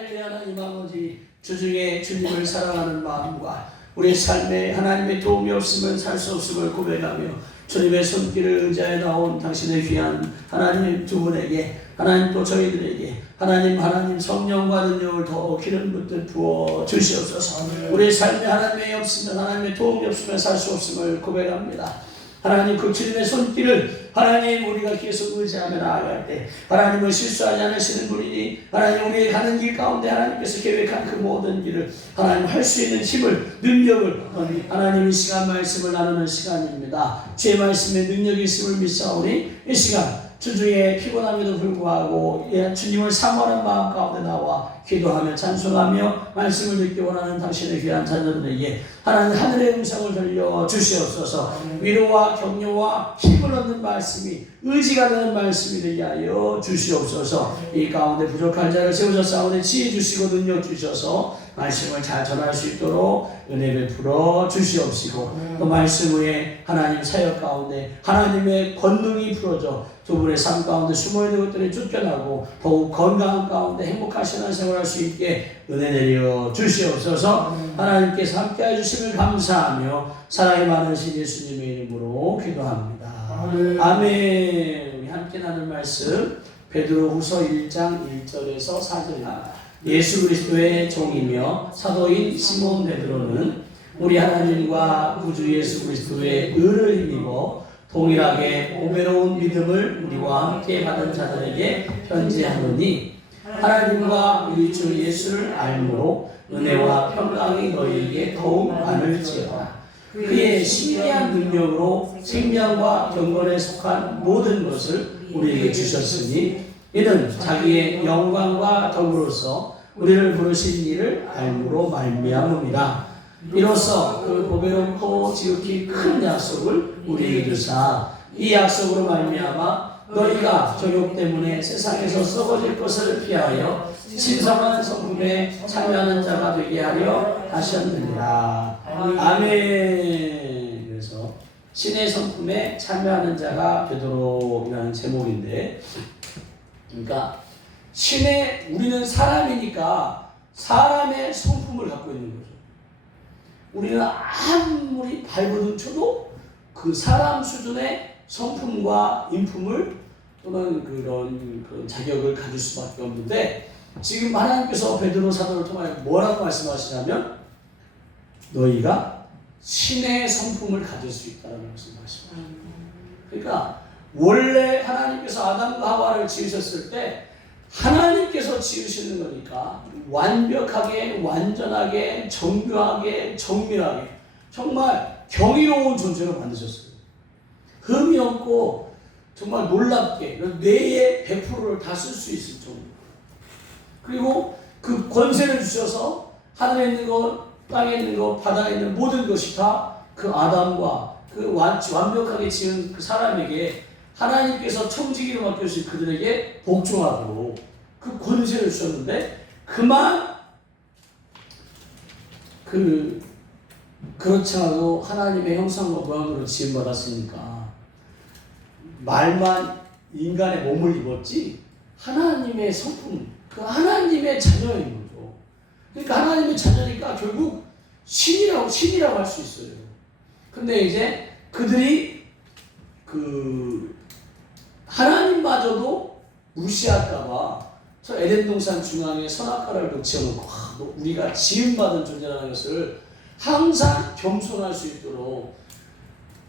할렐루야. 하나님 아버지, 주중에 주님을 사랑하는 마음과 우리 삶에 하나님의 도움이 없으면 살 수 없음을 고백하며 주님의 손길을 의지하여 나온 당신의 귀한 하나님 두 분에게, 하나님 또 저희들에게 하나님 성령과 능력을 더 기름 붓듯 부어 주시옵소서. 우리 삶에 하나님의 없으면, 하나님의 도움이 없으면 살 수 없음을 고백합니다. 하나님 그 주님의 손길을 하나님 우리가 계속 의지하며 나아갈 때 하나님은 실수하지 않으시는 분이니 하나님 우리의 가는 길 가운데 하나님께서 계획한 그 모든 일을 하나님 할 수 있는 힘을, 능력을 하나님 이 시간 말씀을 나누는 시간입니다. 주의 말씀에 능력이 있음을 믿사오니 이 시간 주중에 피곤함에도 불구하고 주님을 사모하는 마음 가운데 나와 기도하며 찬송하며 말씀을 듣기 원하는 당신의 귀한 자녀들에게 하나님 하늘의 음성을 들려 주시옵소서. 위로와 격려와 힘을 얻는 말씀이 의지가 되는 말씀이 되게 하여 주시옵소서. 이 가운데 부족한 자를 세우셨사오니 지혜 주시고 능력 주셔서 말씀을 잘 전할 수 있도록 은혜 베풀어 주시옵시고, 또 말씀 후에 하나님 사역 가운데 하나님의 권능이 풀어져 두 분의 삶 가운데 숨어있는 것들이 쫓겨나고 더욱 건강한 가운데 행복한 신앙생활할 수 있게 은혜 내려 주시옵소서. 하나님께서 함께해 주심을 감사하며 사랑이 많으신 예수님의 이름으로 기도합니다. 아멘. 우리 함께 나눌 말씀 베드로후서 1장 1절에서 4절입니다. 예수 그리스도의 종이며 사도인 시몬 베드로는 우리 하나님과 구주 예수 그리스도의 의를 힘입어 동일하게 오배로운 믿음을 우리와 함께 받은 자들에게 편지하노니, 하나님과 우리 주 예수를 알므로 은혜와 평강이 너희에게 더욱 많을지어다. 그의 신비한 능력으로 생명과 경건에 속한 모든 것을 우리에게 주셨으니 이는 자기의 영광과 덕으로서 우리를 부르신 이를 알므로 말미암음이라. 이로써 그 보배롭고 지극히 큰 약속을 우리에게 주사 이 약속으로 말미암아 너희가 정욕 때문에 세상에서 썩어질 것을 피하여 신성한 성품에 참여하는 자가 되게 하려 하셨느니라. 아멘. 그래서 신의 성품에 참여하는 자가 되도록이라는 제목인데, 그러니까 우리는 사람이니까 사람의 성품을 갖고 있는 거죠. 우리는 아무리 발버둥 쳐도 그 사람 수준의 성품과 인품을 또는 그런 자격을 가질 수밖에 없는데, 지금 하나님께서 베드로 사도를 통하여 뭐라고 말씀하시냐면 너희가 신의 성품을 가질 수 있다는 것을 말씀하십니다. 그러니까 원래 하나님께서 아담과 하와를 지으셨을 때 하나님께서 지으시는 거니까 완벽하게, 완전하게, 정교하게, 정밀하게 정말 경이로운 존재로 만드셨어요. 흠이 없고 정말 놀랍게 뇌의 100%를 다 쓸 수 있을 정도. 그리고 그 권세를 주셔서 하늘에 있는 것, 땅에 있는 것, 바다에 있는 모든 것이 다 그 아담과 그 완벽하게 지은 그 사람에게 하나님께서 청지기로 맡겨주신 그들에게 복종하도록 그 권세를 주셨는데, 그만 그렇지 않아도 하나님의 형상과 모양으로 지음받았으니까 말만 인간의 몸을 입었지 하나님의 성품, 그 하나님의 자녀인 거죠. 그러니까 하나님의 자녀니까 결국 신이라고 할 수 있어요. 근데 이제 그들이 하나님마저도 무시할까봐 저 에덴 동산 중앙에 선악과를 놓치어놓고 우리가 지음받은 존재라는 것을 항상 겸손할 수 있도록,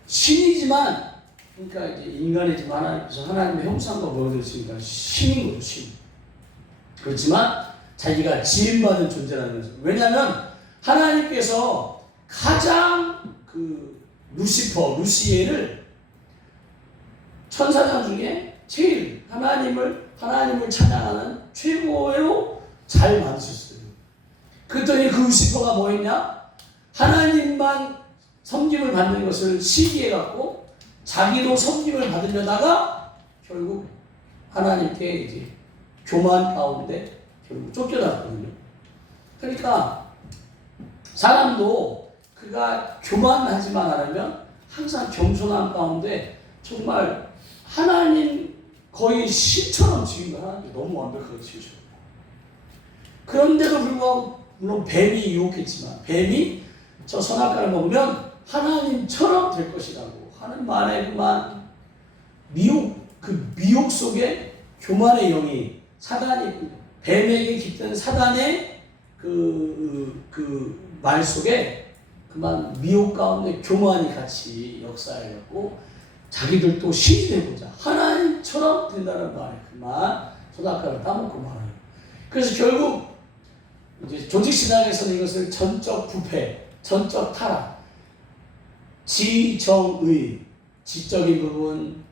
신이지만 그러니까 이제 인간이지만 하나님의 형상과 모양을 있으니까 신인 거죠, 신. 그렇지만 자기가 지음받은 존재라는 거죠. 왜냐하면 하나님께서 가장 루시엘을 천사장 중에 제일 하나님을 찬양하는 최고로 잘 만드셨어요. 그랬더니 그 루시퍼가 뭐 했냐? 하나님만 섬김을 받는 것을 시기해갖고 자기도 섬김을 받으려다가 결국 하나님께 이제 교만 가운데 결국 쫓겨났거든요. 그러니까 사람도 그가 교만하지만 않으면 항상 겸손한 가운데 정말 하나님 거의 신처럼 지은 거, 하나님 너무 완벽하게 지으셨어요. 그런데도 불구하고 물론 뱀이 유혹했지만 뱀이 저 선악과를 먹으면 하나님처럼 될 것이라고 하는 말에 그만 미혹 속에 교만의 영이 사단이 뱀에게 깃든 사단의 그 말 속에 그만 미혹 가운데 교만이 같이 역사해갖고 자기들도 신이 되고자 하나님처럼 된다는 말에 그만 선악과를 따먹고 말아요. 그래서 결국 이제 조직신앙에서는 이것을 전적 부패, 전적 타락, 지정의, 지적인 부분,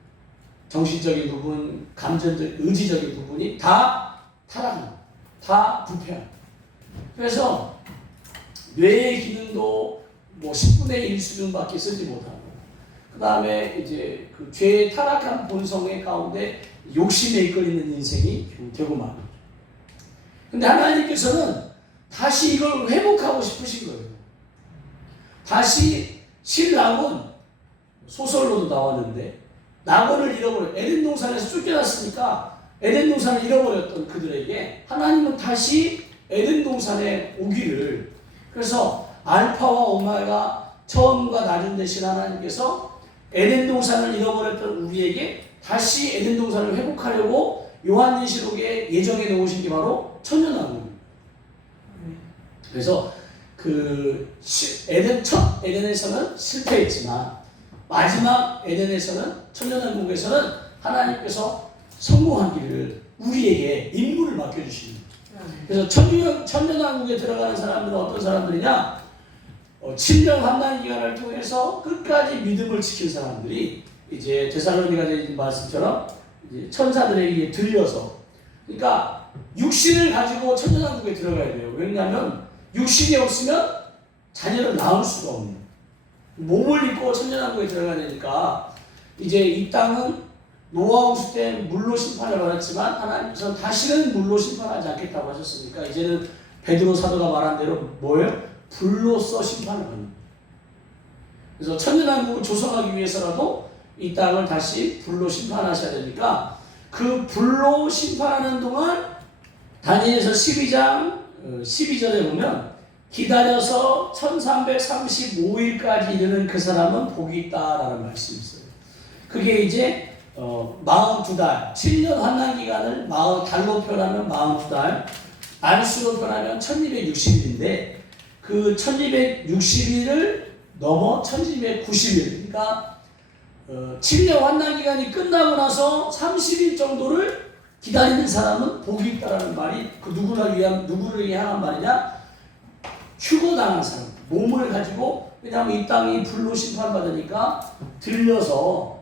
정신적인 부분, 감정적, 의지적인 부분이 다 타락합니다. 다 부패합니다. 그래서 뇌의 기능도 뭐 10분의 1 수준밖에 쓰지 못하고, 그 다음에 이제 그 죄의 타락한 본성의 가운데 욕심에 이끌리는 인생이 되고 말이죠. 근데 하나님께서는 다시 이걸 회복하고 싶으신 거예요. 다시 신락은 소설로도 나왔는데 낙원을 잃어버려 에덴 동산에서 쫓겨났으니까 에덴 동산을 잃어버렸던 그들에게 하나님은 다시 에덴 동산에 오기를, 그래서 알파와 오메가 처음과 나중 되신 하나님께서 에덴 동산을 잃어버렸던 우리에게 다시 에덴 동산을 회복하려고 요한계시록에 예정해 놓으신 게 바로 천년왕국입니다. 그래서 첫 에덴에서는 실패했지만 마지막 에덴에서는 천년왕국에서는 하나님께서 성공하기를 우리에게 임무를 맡겨주십니다. 그래서 천년왕국에 들어가는 사람들은 어떤 사람들이냐? 7년 환난 기간을 통해서 끝까지 믿음을 지킨 사람들이 이제 데살로니가서 있는 말씀처럼 이제 천사들에게 들려서, 그러니까 육신을 가지고 천년왕국에 들어가야 돼요. 왜냐하면 육신이 없으면 자녀를 낳을 수가 없는, 몸을 입고 천년왕국에 들어가야 되니까 이제 이 땅은 노아 홍수 때 물로 심판을 받았지만 하나님께서 다시는 물로 심판하지 않겠다고 하셨으니까 이제는 베드로 사도가 말한 대로 뭐예요? 불로써 심판을 받는. 그래서 천년왕국을 조성하기 위해서라도 이 땅을 다시 불로 심판하셔야 되니까 그 불로 심판하는 동안 다니엘서 12장 12절에 보면 기다려서 1335일까지 이르는 그 사람은 복이 있다라는 말씀이 있어요. 그게 이제 42달, 7년 환난기간을 40달로 표현하면 42달, 안수로 표현하면 1260일인데 그 1260일을 넘어 1290일, 그러니까 7년 환난기간이 끝나고 나서 30일 정도를 기다리는 사람은 복이 있다라는 말이 그 누구를 향한 말이냐? 휴거당한 사람, 몸을 가지고, 왜냐하면 이 땅이 불로 심판받으니까 들려서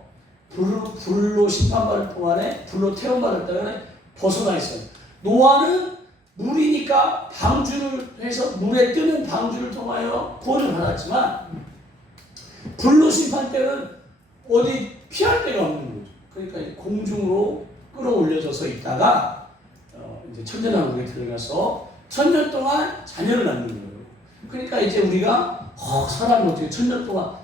불로 심판받을 동안에 불로 태움받을 때에 벗어나 있어요. 노아는 물이니까 방주를 해서 물에 뜨는 방주를 통하여 구원을 받았지만 불로 심판 때는 어디 피할 데가 없는 거죠. 그러니까 공중으로 끌어올려져서 있다가 이제 천년왕국에 들어가서 천년 동안 자녀를 낳는 거예요. 그러니까 이제 우리가 사람이 어떻게 천년 동안,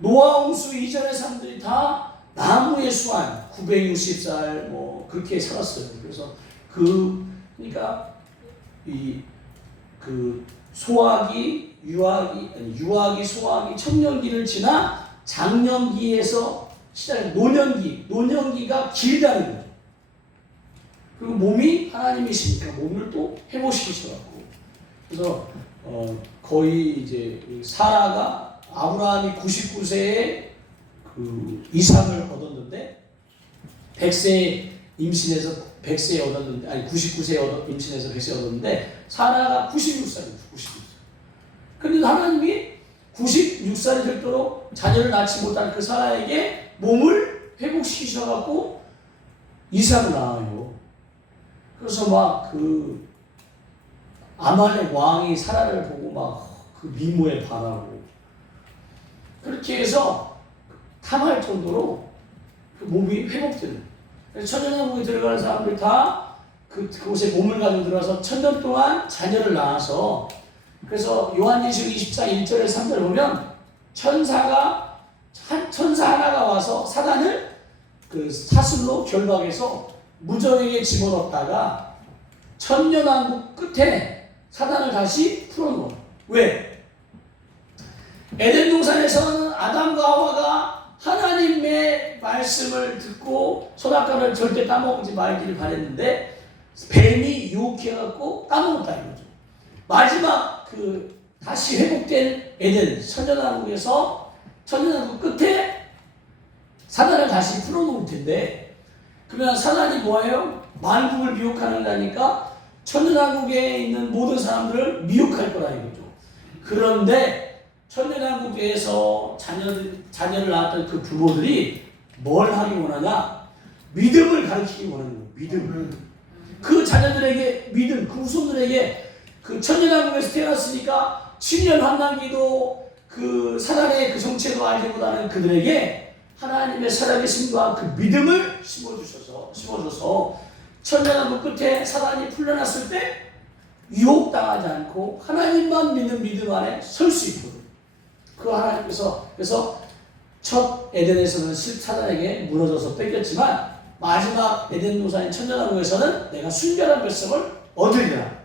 노아 홍수 이전의 사람들이 다 나무의 수완 960살 뭐 그렇게 살았어요. 그래서 그러니까 유아기, 소아기, 청년기를 지나 장년기에서 시작 노년기가 길다는 거죠. 그리고 몸이 하나님이시니까 몸을 또 회복시키셔갖고, 그래서 거의 이제 사라가 아브라함이 99세에 그 이삭을 얻었는데 100세 임신해서 100세에 얻었는데, 아니 99세에 임신해서 100세에 얻었는데 사라가 96살이었어요. 96살. 그런데 하나님이 96살이 되도록 자녀를 낳지 못한 그 사라에게 몸을 회복시키셔갖고 이삭을 낳아요. 그래서 막 그 아말렉 왕이 사라를 보고 막 그 미모에 반하고 그렇게 해서 탐할 정도로 그 몸이 회복되는. 천년왕국에 들어가는 사람들 다 그곳에 몸을 가지고 들어가서 천년 동안 자녀를 낳아서, 그래서 요한계시록 20장 1절에 3절을 보면 천사 하나가 와서 사단을 그 사슬로 결박해서 무정에게 집어넣다가 천년왕국 끝에 사단을 다시 풀어놓은. 왜? 에덴 동산에서는 아담과 하와가 하나님의 말씀을 듣고 선악과를 절대 따먹지 말기를 바랬는데 뱀이 유혹해갖고 따먹었다 이거죠. 마지막 다시 회복된 에덴 천년왕국에서 천년왕국 끝에 사단을 다시 풀어놓을 텐데, 그러면 사단이 뭐예요? 만국을 미혹하는 거니까 천년왕국에 있는 모든 사람들을 미혹할 거라 이거죠. 그런데 천년왕국에서 자녀를 낳았던 그 부모들이 뭘 하기 원하냐? 믿음을 가르치기 원하는 거예요. 믿음을. 그 자녀들에게 믿음, 그 후손들에게 그 천년왕국에서 태어났으니까 7년 환난기도 그 사단의 그 정체도 알기보다는 그들에게 하나님의 살아계심과 그 믿음을 심어줘서 천년왕국 끝에 사단이 풀려났을 때 유혹당하지 않고 하나님만 믿는 믿음 안에 설 수 있거든. 그 하나님께서 그래서 첫 에덴에서는 사단에게 무너져서 뺏겼지만 마지막 에덴 동산인 천년왕국에서는 내가 순결한 백성을 얻으리라.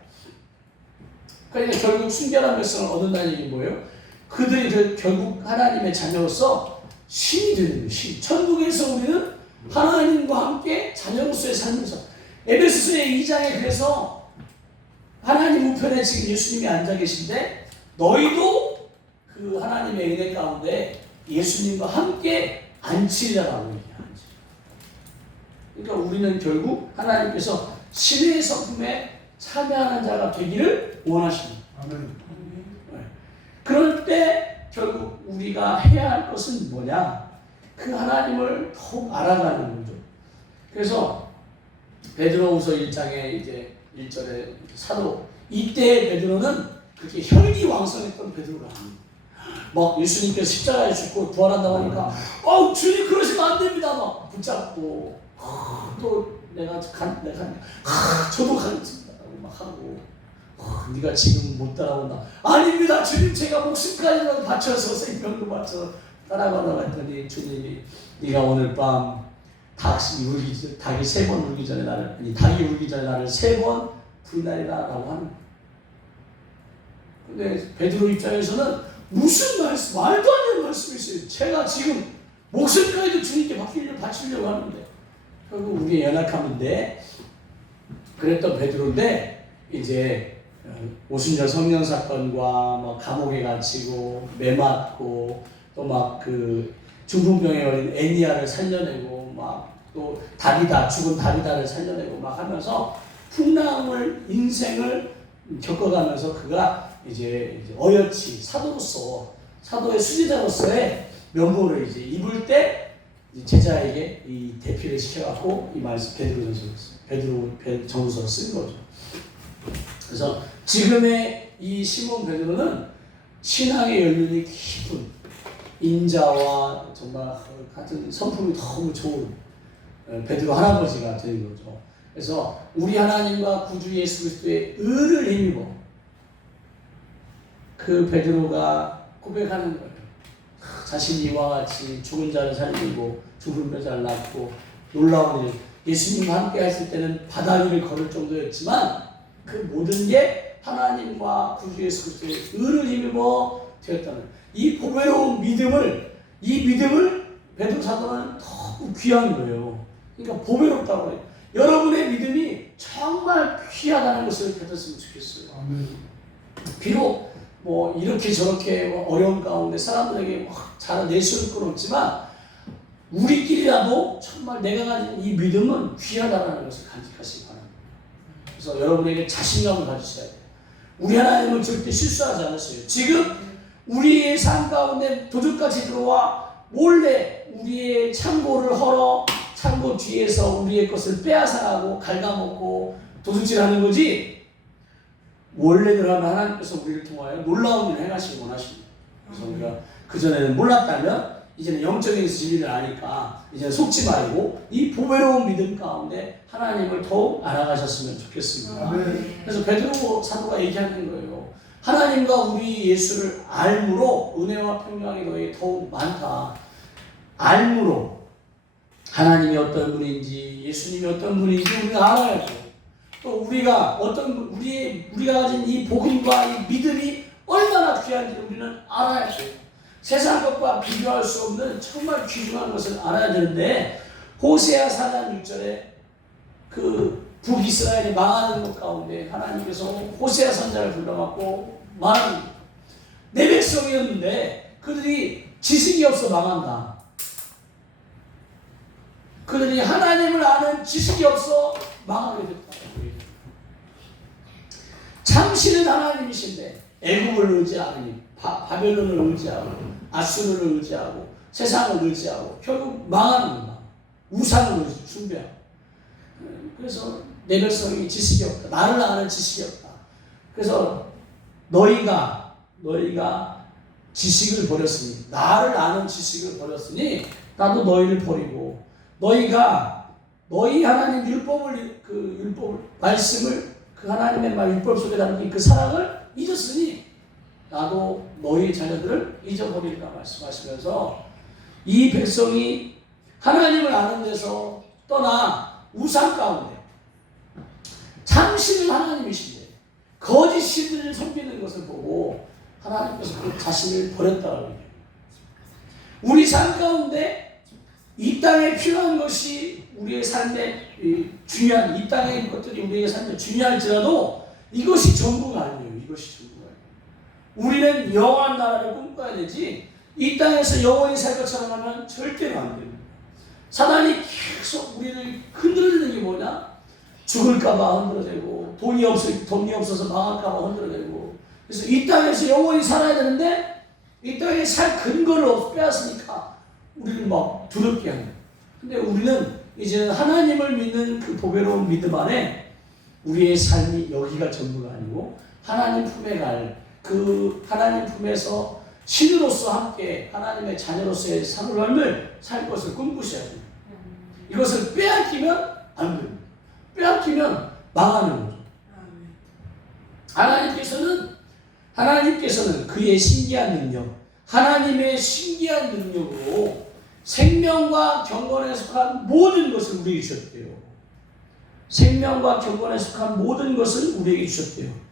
그러니까 결국 순결한 백성을 얻는다는 얘기 뭐예요? 그들이 결국 하나님의 자녀로서 신이 되는 거예요. 신. 천국에서 우리는 하나님과 함께 자녀로서의 삶에서 에베소서의 2장에 그래서 하나님 우편에 지금 예수님이 앉아 계신데 너희도 그 하나님의 은혜 가운데 예수님과 함께 앉히리라고 얘기해요. 그러니까 우리는 결국 하나님께서 신의 성품에 참여하는 자가 되기를 원하십니다. 아멘. 그럴 때 결국 우리가 해야 할 것은 뭐냐? 그 하나님을 더욱 알아가는 거죠. 그래서 베드로후서 1장에 이제 1절에 사도 이때 베드로는 그렇게 혈기왕성했던 베드로가 아닙니다. 막 예수님께서 십자가에 죽고 부활한다고 하니까 주님 그러시면 안 됩니다. 막 붙잡고 또 내가 저도 가겠습니다. 막 하고 네가 지금 못 따라온다. 아닙니다. 주님 제가 목숨까지라도 바쳐서 생명도 바쳐서 따라가라고 했더니 주님이 네가 오늘 밤 닭이 3번 울기 전에 닭이 울기 전에 나를 3번 부인하리라라고 하는 거예요. 근데 베드로 입장에서는 무슨 말씀, 말도 안 되는 말씀이 있어요. 제가 지금 목숨까지도 주님께 바치려고 하는데 결국 우리의 연약함인데 그랬던 베드로인데 이제 오순절 성령 사건과 막 감옥에 갇히고 매 맞고 또 막 그 중풍병에 걸린 애니아를 살려내고 막 또 죽은 다비다를 살려내고 막 하면서 풍랑을 인생을 겪어가면서 그가 이제 어여치 사도의 수제자로서의 면모를 이제 입을 때 제자에게 이 대피를 시켜갖고 이 말씀 베드로 전서를 쓴 거죠. 그래서 지금의 이 시몬 베드로는 신앙의 연륜이 깊은 인자와 정말 같은 성품이 너무 좋은 베드로 할아버지가 되는 거죠. 그래서 우리 하나님과 구주 예수 그리스도의 의를 힘입어 그 베드로가 고백하는 거예요. 자신이 이와 같이 죽은 자를 살리고 죽은 자를 낳고 놀라운 일, 예수님과 함께 했을 때는 바다 위를 걸을 정도였지만 그 모든 게 하나님과 구주 예수 그리스도의 의를 힘입어 되었다는 이 보배로운 믿음을 베드로 사도는 너무 귀한 거예요. 그러니까 보배롭다고 해요. 여러분의 믿음이 정말 귀하다는 것을 받았으면 좋겠어요. 비록 뭐 이렇게 저렇게 어려운 가운데 사람들에게 잘 내수를 끊었지만 우리끼리라도 정말 내가 가진 이 믿음은 귀하다는 것을 간직하시기 바랍니다. 그래서 여러분에게 자신감을 가지셔야 돼요. 우리 하나님은 절대 실수하지 않으세요. 지금 우리의 삶 가운데 도둑같이 들어와 몰래 우리의 창고를 헐어 창고 뒤에서 우리의 것을 빼앗아가고 갉아먹고 도둑질하는 거지, 원래 들어가면 하나님께서 우리를 통하여 놀라운 일을 행하시기 원하십니다. 그래서 우리가 그전에는 몰랐다면 이제는 영적인 진리를 아니까 이제는 속지 말고 이 보배로운 믿음 가운데 하나님을 더욱 알아가셨으면 좋겠습니다. 그래서 베드로 사도가 얘기하는 거예요. 하나님과 우리 예수를 알므로 은혜와 평강이 너에게 더욱 많다. 알므로 하나님이 어떤 분인지 예수님이 어떤 분인지 우리가 알아야죠. 또 우리가 우리가 가진 이 복음과 이 믿음이 얼마나 귀한지 우리는 알아야 돼요. 세상 것과 비교할 수 없는 정말 귀중한 것을 알아야 되는데, 호세아 4장 6절에 그 북이스라엘이 망하는 것 가운데 하나님께서 호세아 선지자를 불러갖고 말하는 거예요. 내 백성이었는데 그들이 지식이 없어 망한다. 그들이 하나님을 아는 지식이 없어 망하게 됐다. 참신은 하나님이신데 애국을 의지하니 바벨론을 의지하고 아수르를 의지하고 세상을 의지하고 결국 망하는 겁니다. 우상을 숭배하고. 그래서 내 백성이 지식이 없다. 나를 아는 지식이 없다. 그래서 너희가 지식을 버렸으니, 나를 아는 지식을 버렸으니 나도 너희를 버리고, 너희 하나님 율법을 말씀을 그 하나님의 말 율법 속에 담긴 그 사랑을 잊었으니 나도 너희 자녀들을 잊어버리리라 말씀하시면서, 이 백성이 하나님을 아는 데서 떠나 우상 가운데 참신은 하나님이신데 거짓 신들을 섬기는 것을 보고 하나님께서 그 자신을 버렸다고 해요. 우리 삶 가운데 이 땅에 필요한 것이 우리의 삶에 중요한, 이 땅의 것들이 우리의 삶에 중요할지라도 이것이 전부가 아니에요. 이것이 전부가 아니에요. 우리는 영원한 나라를 꿈꿔야 되지, 이 땅에서 영원히 살 것처럼 하면 절대로 안 됩니다. 사단이 계속 우리를 흔들리는 게 뭐냐? 죽을까봐 흔들어대고, 돈이 없어서 망할까봐 흔들어대고. 그래서 이 땅에서 영원히 살아야 되는데 이 땅에 살 근거를 빼앗으니까 우리를 막 두렵게 합니다. 근데 우리는 이제는 하나님을 믿는 그 보배로운 믿음 안에 우리의 삶이 여기가 전부가 아니고 하나님 품에 갈 그 하나님 품에서 신으로서 함께 하나님의 자녀로서의 삶을 살 것을 꿈꾸셔야 됩니다. 이것을 빼앗기면 안 됩니다. 빼앗기면 망하는 거죠. 하나님께서는 그의 신기한 능력, 하나님의 신기한 능력으로 생명과 경건에 속한 모든 것을 우리에게 주셨대요. 생명과 경건에 속한 모든 것을 우리에게 주셨대요.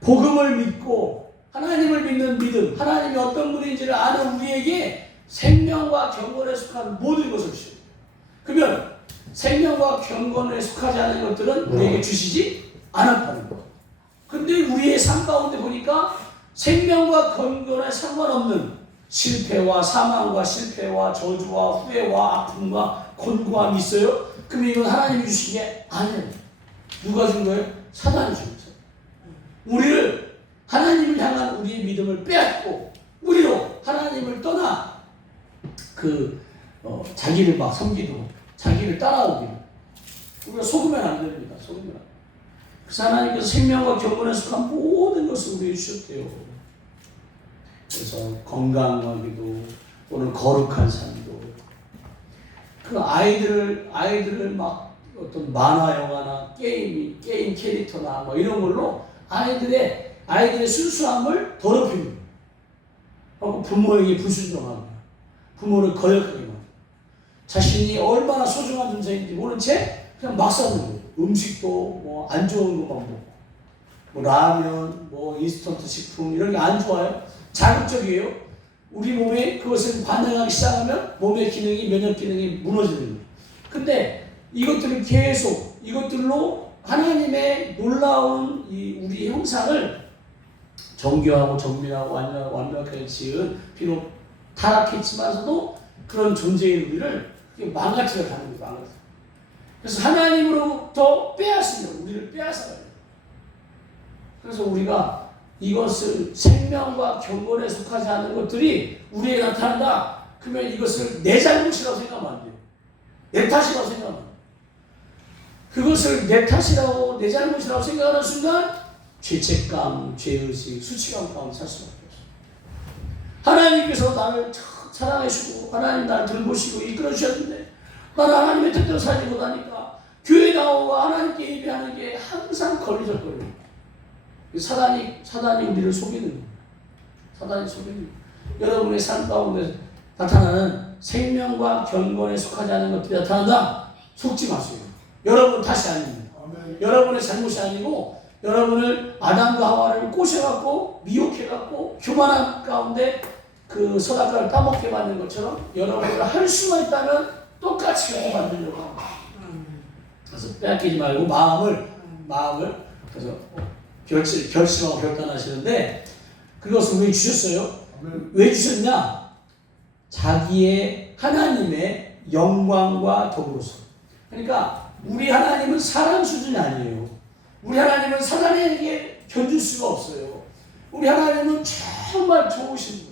복음을 믿고 하나님을 믿는 믿음, 하나님이 어떤 분인지를 아는 우리에게 생명과 경건에 속한 모든 것을 주셨대요. 그러면 생명과 경건에 속하지 않은 것들은 우리에게 주시지 않았다는 거예요. 근데 우리의 삶 가운데 보니까 생명과 경건에 상관없는 실패와 사망과 실패와 저주와 후회와 아픔과 곤고함이 있어요. 그러면 이건 하나님이 주신 게 아니에요. 누가 준 거예요? 사단이 준 거예요. 우리를, 하나님을 향한 우리의 믿음을 빼앗고 우리로 하나님을 떠나 자기를 막 섬기고 자기를 따라오기로. 우리가 속으면 안 됩니다. 속으면 안 됩니다. 그래서 하나님께서 생명과 경건에 속한 모든 것을 우리에게 주셨대요. 그래서 건강하기도 또는 거룩한 삶도, 그 아이들을 막 어떤 만화 영화나 게임 캐릭터나 뭐 이런 걸로 아이들의 순수함을 더럽힙니다. 그리고 부모에게 불순종합니다. 부모를 거역하게 만듭니다. 자신이 얼마나 소중한 존재인지 모른 채 그냥 막 사는 거예요. 음식도 뭐 안 좋은 것만 먹고, 뭐 라면, 뭐 인스턴트 식품 이런 게 안 좋아요. 자극적이에요. 우리 몸에 그것을 반응하기 시작하면 몸의 기능이, 면역 기능이 무너지는 거예요. 근데 이것들을 계속, 이것들로 하나님의 놀라운 우리 형상을 정교하고 정밀하고 완벽하게 지은, 비록 타락했지만서도 그런 존재의 우리를 망가뜨려 가는 거예요. 그래서 하나님으로부터 빼앗으면 우리를 빼앗아요. 그래서 우리가 이것을 생명과 경건에 속하지 않는 것들이 우리에게 나타난다. 그러면 이것을 내 잘못이라고 생각하면 안 돼요. 내 탓이라고 생각하면 안 돼요. 그것을 내 탓이라고, 내 잘못이라고 생각하는 순간 죄책감, 죄의식, 수치감 가운데 살 수밖에 없어요. 하나님께서 나를 사랑해주고 하나님 나를 돌보시고 이끌어 주셨는데 나는 하나님의 뜻대로 살지 못하니까 교회 나오고 하나님께 예배하는 게 항상 걸리적거려요. 사단이 우리를 속이는 거예요. 사단이 속이는 거예요. 여러분의 삶 가운데 나타나는 생명과 경건에 속하지 않은 것들이 나타난다. 속지 마세요. 여러분 탓이 아닙니다. 여러분의 잘못이 아니고 여러분을 아담과 하와를 꼬셔갖고 미혹해갖고 교만한 가운데 그 선악과를 따먹게 만든 것처럼 여러분을 할 수만 있다면 똑같이 그렇게 만들려고 합니다. 그래서 빼앗기지 말고 마음을 그래서 결심하고 결단하시는데 그것을 왜 주셨어요? 왜 주셨냐? 자기의 하나님의 영광과 더불어서. 그러니까 우리 하나님은 사람 수준이 아니에요. 우리 하나님은 사단에게 견줄 수가 없어요. 우리 하나님은 정말 좋으신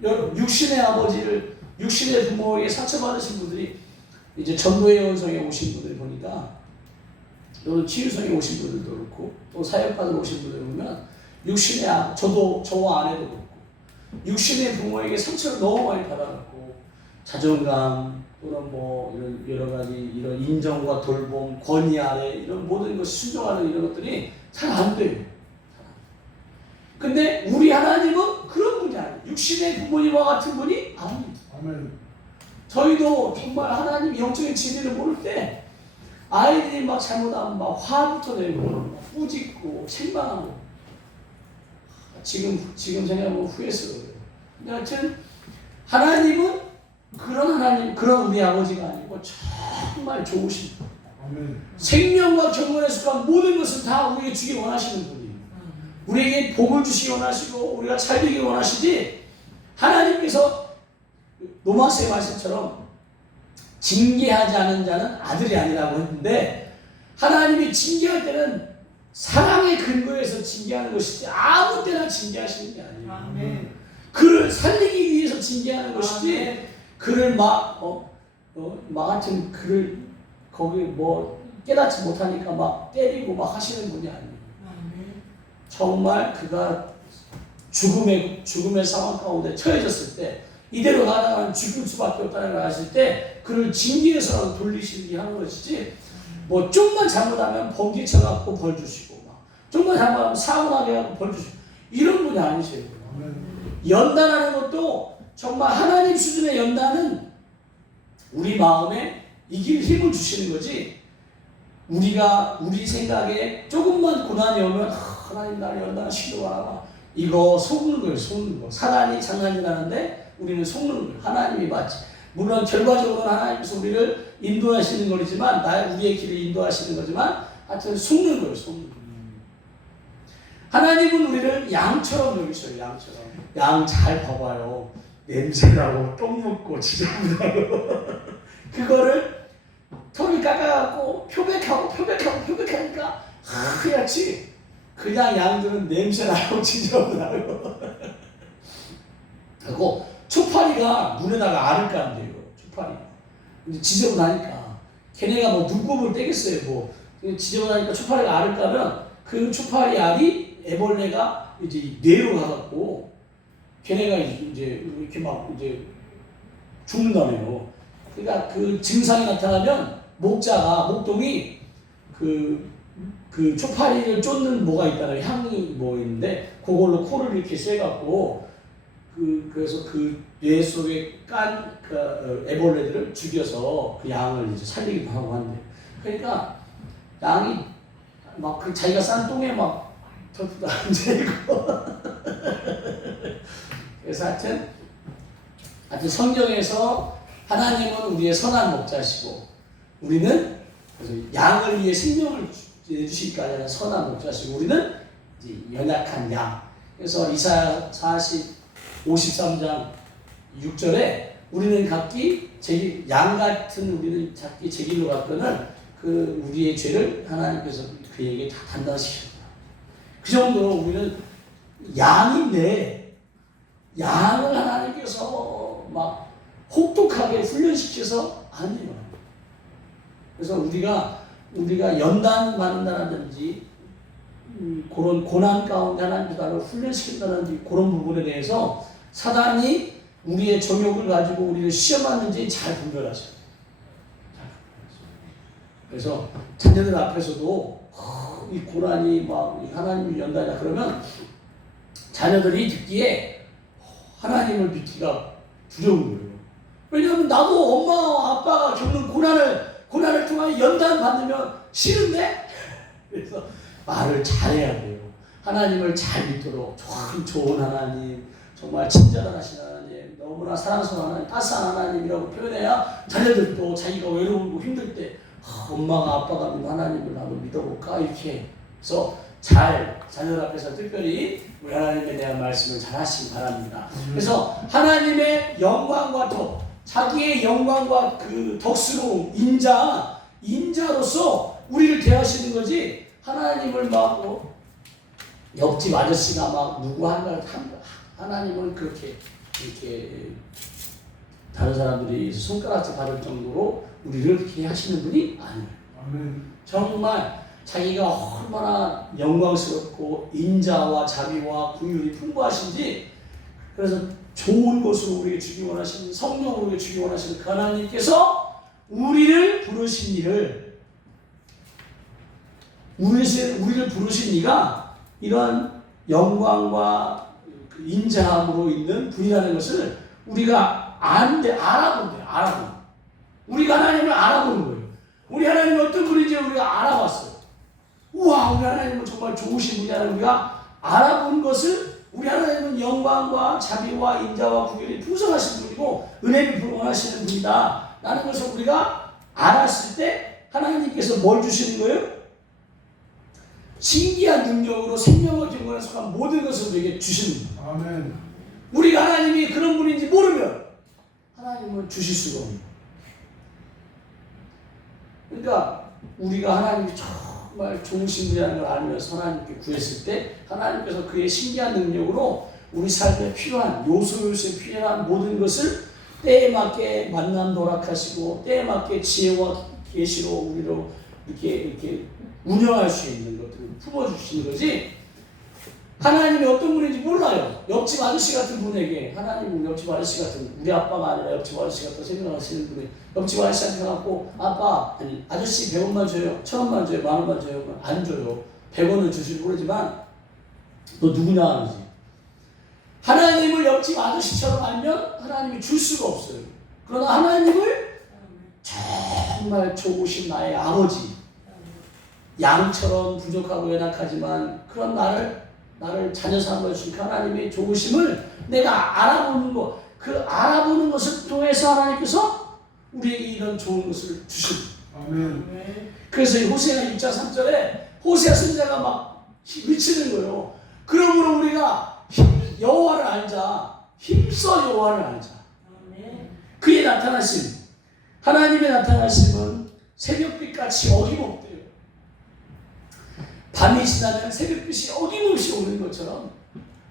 분이에요. 육신의 아버지를 육신의 부모에게 상처받으신 분들이 이제 전도의 원성에 오신 분들 보니까 또는 치유성에 오신 분들도 그렇고 또 사역받으러 오신 분들 보면 육신의 저와 아내도 그렇고 육신의 부모에게 상처를 너무 많이 받아갖고 자존감 또는 뭐 이런 여러 가지 이런 인정과 돌봄, 권위 아래 이런 모든 것이 순종하는 이런 것들이 잘 안 돼요. 근데 우리 하나님은 그런 분이 아니에요. 육신의 부모님과 같은 분이 아닙니다. 저희도 정말 하나님 영적인 진리를 모를 때 아이들이 막 잘못하면 막 화부터 내고 막 꾸짖고 책망하고 지금 생각하면 후회스러워요. 근데 하여튼 하나님은 그런 하나님, 그런 우리 아버지가 아니고 정말 좋으신 분. 생명과 경건에 속한 모든 것을 다 우리에게 주기 원하시는 분이에요. 우리에게 복을 주시기 원하시고 우리가 잘 되기 원하시지 하나님께서 로마서의 말씀처럼 징계하지 않은 자는 아들이 아니라고 했는데 하나님이 징계할 때는 사랑의 근거에서 징계하는 것이지 아무 때나 징계하시는 게 아니에요. 아멘. 그를 살리기 위해서 징계하는 것이지 아멘. 그를 하여튼 그를 거기 뭐 깨닫지 못하니까 막 때리고 막 하시는 분이 아니에요. 아멘. 정말 그가 죽음의 상황 가운데 처해졌을 때 이대로 가다가는 죽을 수밖에 없다는 걸 아실 때 그를 징계해서라도 돌리시기 하는 것이지 뭐 좀만 잘못하면 번개쳐갖고 벌 주시고 막 좀만 잘못하면 사고 나게 하고 벌 주시고 이런 분이 아니세요. 연단하는 것도 정말 하나님 수준의 연단은 우리 마음에 이길 힘을 주시는 거지 우리 생각에 조금만 고난이 오면 하나님 나를 연단하시기로 하라 이거 속는 거예요. 속는 거. 사단이 장난이라는데 우리는 속는 거예요. 하나님이 맞지. 물론 결과적으로는 하나님께서 우리를 인도하시는 거지만 우리의 길을 인도하시는 거지만 하여튼 속는 거예요. 속는 거. 하나님은 우리를 양처럼 여기셔요. 양처럼. 양 잘 봐봐요. 냄새나고 똥 묻고 지저분하고 그거를 털을 깎아갖고 표백하니까 하얗지. 그냥 양들은 냄새나고 지저분하고 하고 초파리가 물에다가 알을 깐대요. 초파리. 근데 지저분하니까 걔네가 뭐 눈곱을 떼겠어요. 뭐 지저분하니까 초파리가 알을 까면 그 초파리 알이 애벌레가 이제 뇌로 가갖고 걔네가 이제 이렇게 막 이제 죽는다며요. 그러니까 그 증상이 나타나면 목동이 그 초파리를 쫓는 뭐가 있다는 향이 뭐 있는데 그걸로 코를 이렇게 쐬갖고 그래서 그 뇌 속에 깐 그 애벌레들을 죽여서 그 양을 이제 살리기도 하고 한대. 그러니까 양이 막 그 자기가 싼 똥에 막 털도 앉아있고 그래서 하여튼 성경에서 하나님은 우리의 선한 목자시고 우리는 그래서 양을 위해 생명을 내주실까 하는 선한 목자시고 우리는 이제 연약한 양. 그래서 이사야 53장 6절에 우리는 각기 양 같은 우리는 각기 제 길로 갔거늘 그 우리의 죄를 하나님께서 그에게 다 단단시켰다. 그 정도로 우리는 양인데 양을 하나님께서 막 혹독하게 훈련시켜서 아니에요. 그래서 우리가 연단 받는다든지 그런 고난 가운데 하나님께서 나를 훈련시킨다든지 그런 부분에 대해서 사단이 우리의 정욕을 가지고 우리를 시험하는지 잘 분별하셔요. 그래서 자녀들 앞에서도 이 고난이 막 하나님이 연단이야 그러면 자녀들이 듣기에 하나님을 믿기가 두려운 거예요. 왜냐하면 나도 엄마와 아빠가 겪는 고난을 통하여 연단 받으면 싫은데? 그래서 말을 잘해야 돼요. 하나님을 잘 믿도록 참 좋은 하나님, 정말 친절하신 하나님, 너무나 사랑스러운 하나님, 따스한 하나님이라고 표현해야 자녀들도 자기가 외로우고 힘들 때 엄마가 아빠가 믿는 하나님을 나도 믿어볼까 이렇게 해서 잘 자녀들 앞에서 특별히 우리 하나님에 대한 말씀을 잘 하시기 바랍니다. 그래서 하나님의 영광과 덕, 자기의 영광과 그 덕스러움, 인자로서 우리를 대하시는 거지. 하나님을 막 옆집 아저씨가 막 누구 하나님을 그렇게 이렇게 다른 사람들이 손가락질 받을 정도로 우리를 그렇게 하시는 분이 아니에요. 아멘. 정말 자기가 얼마나 영광스럽고 인자와 자비와 긍휼이 풍부하신지, 그래서 좋은 것으로 우리에게 주기 원하시는, 성령으로 우리에게 주기 원하시는 그 하나님께서 우리를 부르신 일을, 우리를 부르신 이가 이러한 영광과 인자함으로 있는 분이라는 것을 우리가 알아본대요. 우리가 하나님을 알아보는 거예요. 우리 하나님은 어떤 분인지 우리가 알아봤어요. 우와, 우리 하나님은 정말 좋으신 분이라는 우리가 알아본 것을, 우리 하나님은 영광과 자비와 인자와 긍휼이 풍성하신 분이고 은혜를 불원하시는 분이다 라는 것을 우리가 알았을 때 하나님께서 뭘 주시는 거예요? 신기한 능력으로 생명과 경건에 속한 모든 것을 우리에게 주시는 거예요. 아멘. 우리가 하나님이 그런 분인지 모르면 하나님은 주실 수가 없는 거예요. 그러니까 우리가 하나님이 정말 좋으신 분이라는 걸 알면서 하나님께 구했을 때 하나님께서 그의 신기한 능력으로 우리 삶에 필요한 요소에 필요한 모든 것을 때에 맞게 만남 도락하시고 때에 맞게 지혜와 계시로 우리로 이렇게 운영할 수 있는 것들을 품어주시는 거지. 하나님이 어떤 분인지 몰라요. 옆집 아저씨 같은 분에게 하나님은 옆집 아저씨 같은, 우리 아빠가 아니라 옆집 아저씨 같다 생각하시는 분이 옆집 아저씨한테 가고 아빠, 아니 아저씨 100원만 줘요, 1000원만 줘요, 10,000원만 줘요. 안 줘요. 100원은 주실 모르지만 너 누구냐 하는지. 하나님을 옆집 아저씨처럼 알면 하나님이 줄 수가 없어요. 그러나 하나님을 정말 좋으신 나의 아버지, 양처럼 부족하고 연약하지만 그런 나를 자녀 삼아 주신 그 하나님의 좋으심을 내가 알아보는 것, 그 알아보는 것을 통해서 하나님께서 우리에게 이런 좋은 것을 주십니다. 아멘. 그래서 호세아 6장 3절에 호세아 선지자가 막 외치는 거예요. 그러므로 우리가 여호와를 알자, 힘써 여호와를 알자. 그의 나타나심, 하나님의 나타나심은 새벽빛같이 어김없대요. 밤이 지나면 새벽빛이 어김없이 오는 것처럼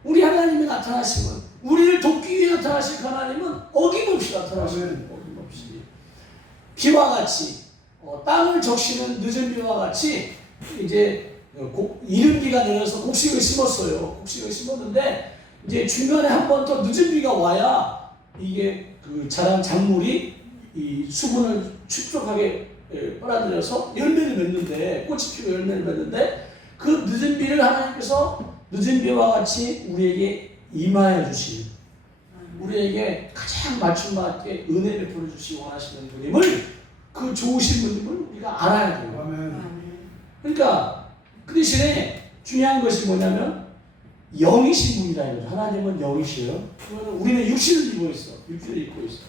우리 하나님의 나타나심은, 우리를 돕기 위해 나타나신 그 하나님은 어김없이 나타나시는, 어김없이 비와 같이 땅을 적시는 늦은 비와 같이 이제 이른 비가 내려서 곡식을 심었어요. 곡식을 심었는데 이제 중간에 한 번 더 늦은 비가 와야 이게 그 자란 작물이 이 수분을 축적하게 빨아들여서 열매를 맺는데, 꽃이 피고 열매를 맺는데, 그 늦은 비를 하나님께서 늦은 비와 같이 우리에게 임하여 주시는, 우리에게 가장 맞춤맞게 은혜 베풀어 주시기 원하시는 분임을, 그 좋으신 분임을 우리가 알아야 돼요. 아멘. 그러니까 그 대신에 중요한 것이 뭐냐면 영이신 분이라는 거죠. 하나님은 영이시요. 우리는 육신을 입고 있어. 육신을 입고 있어.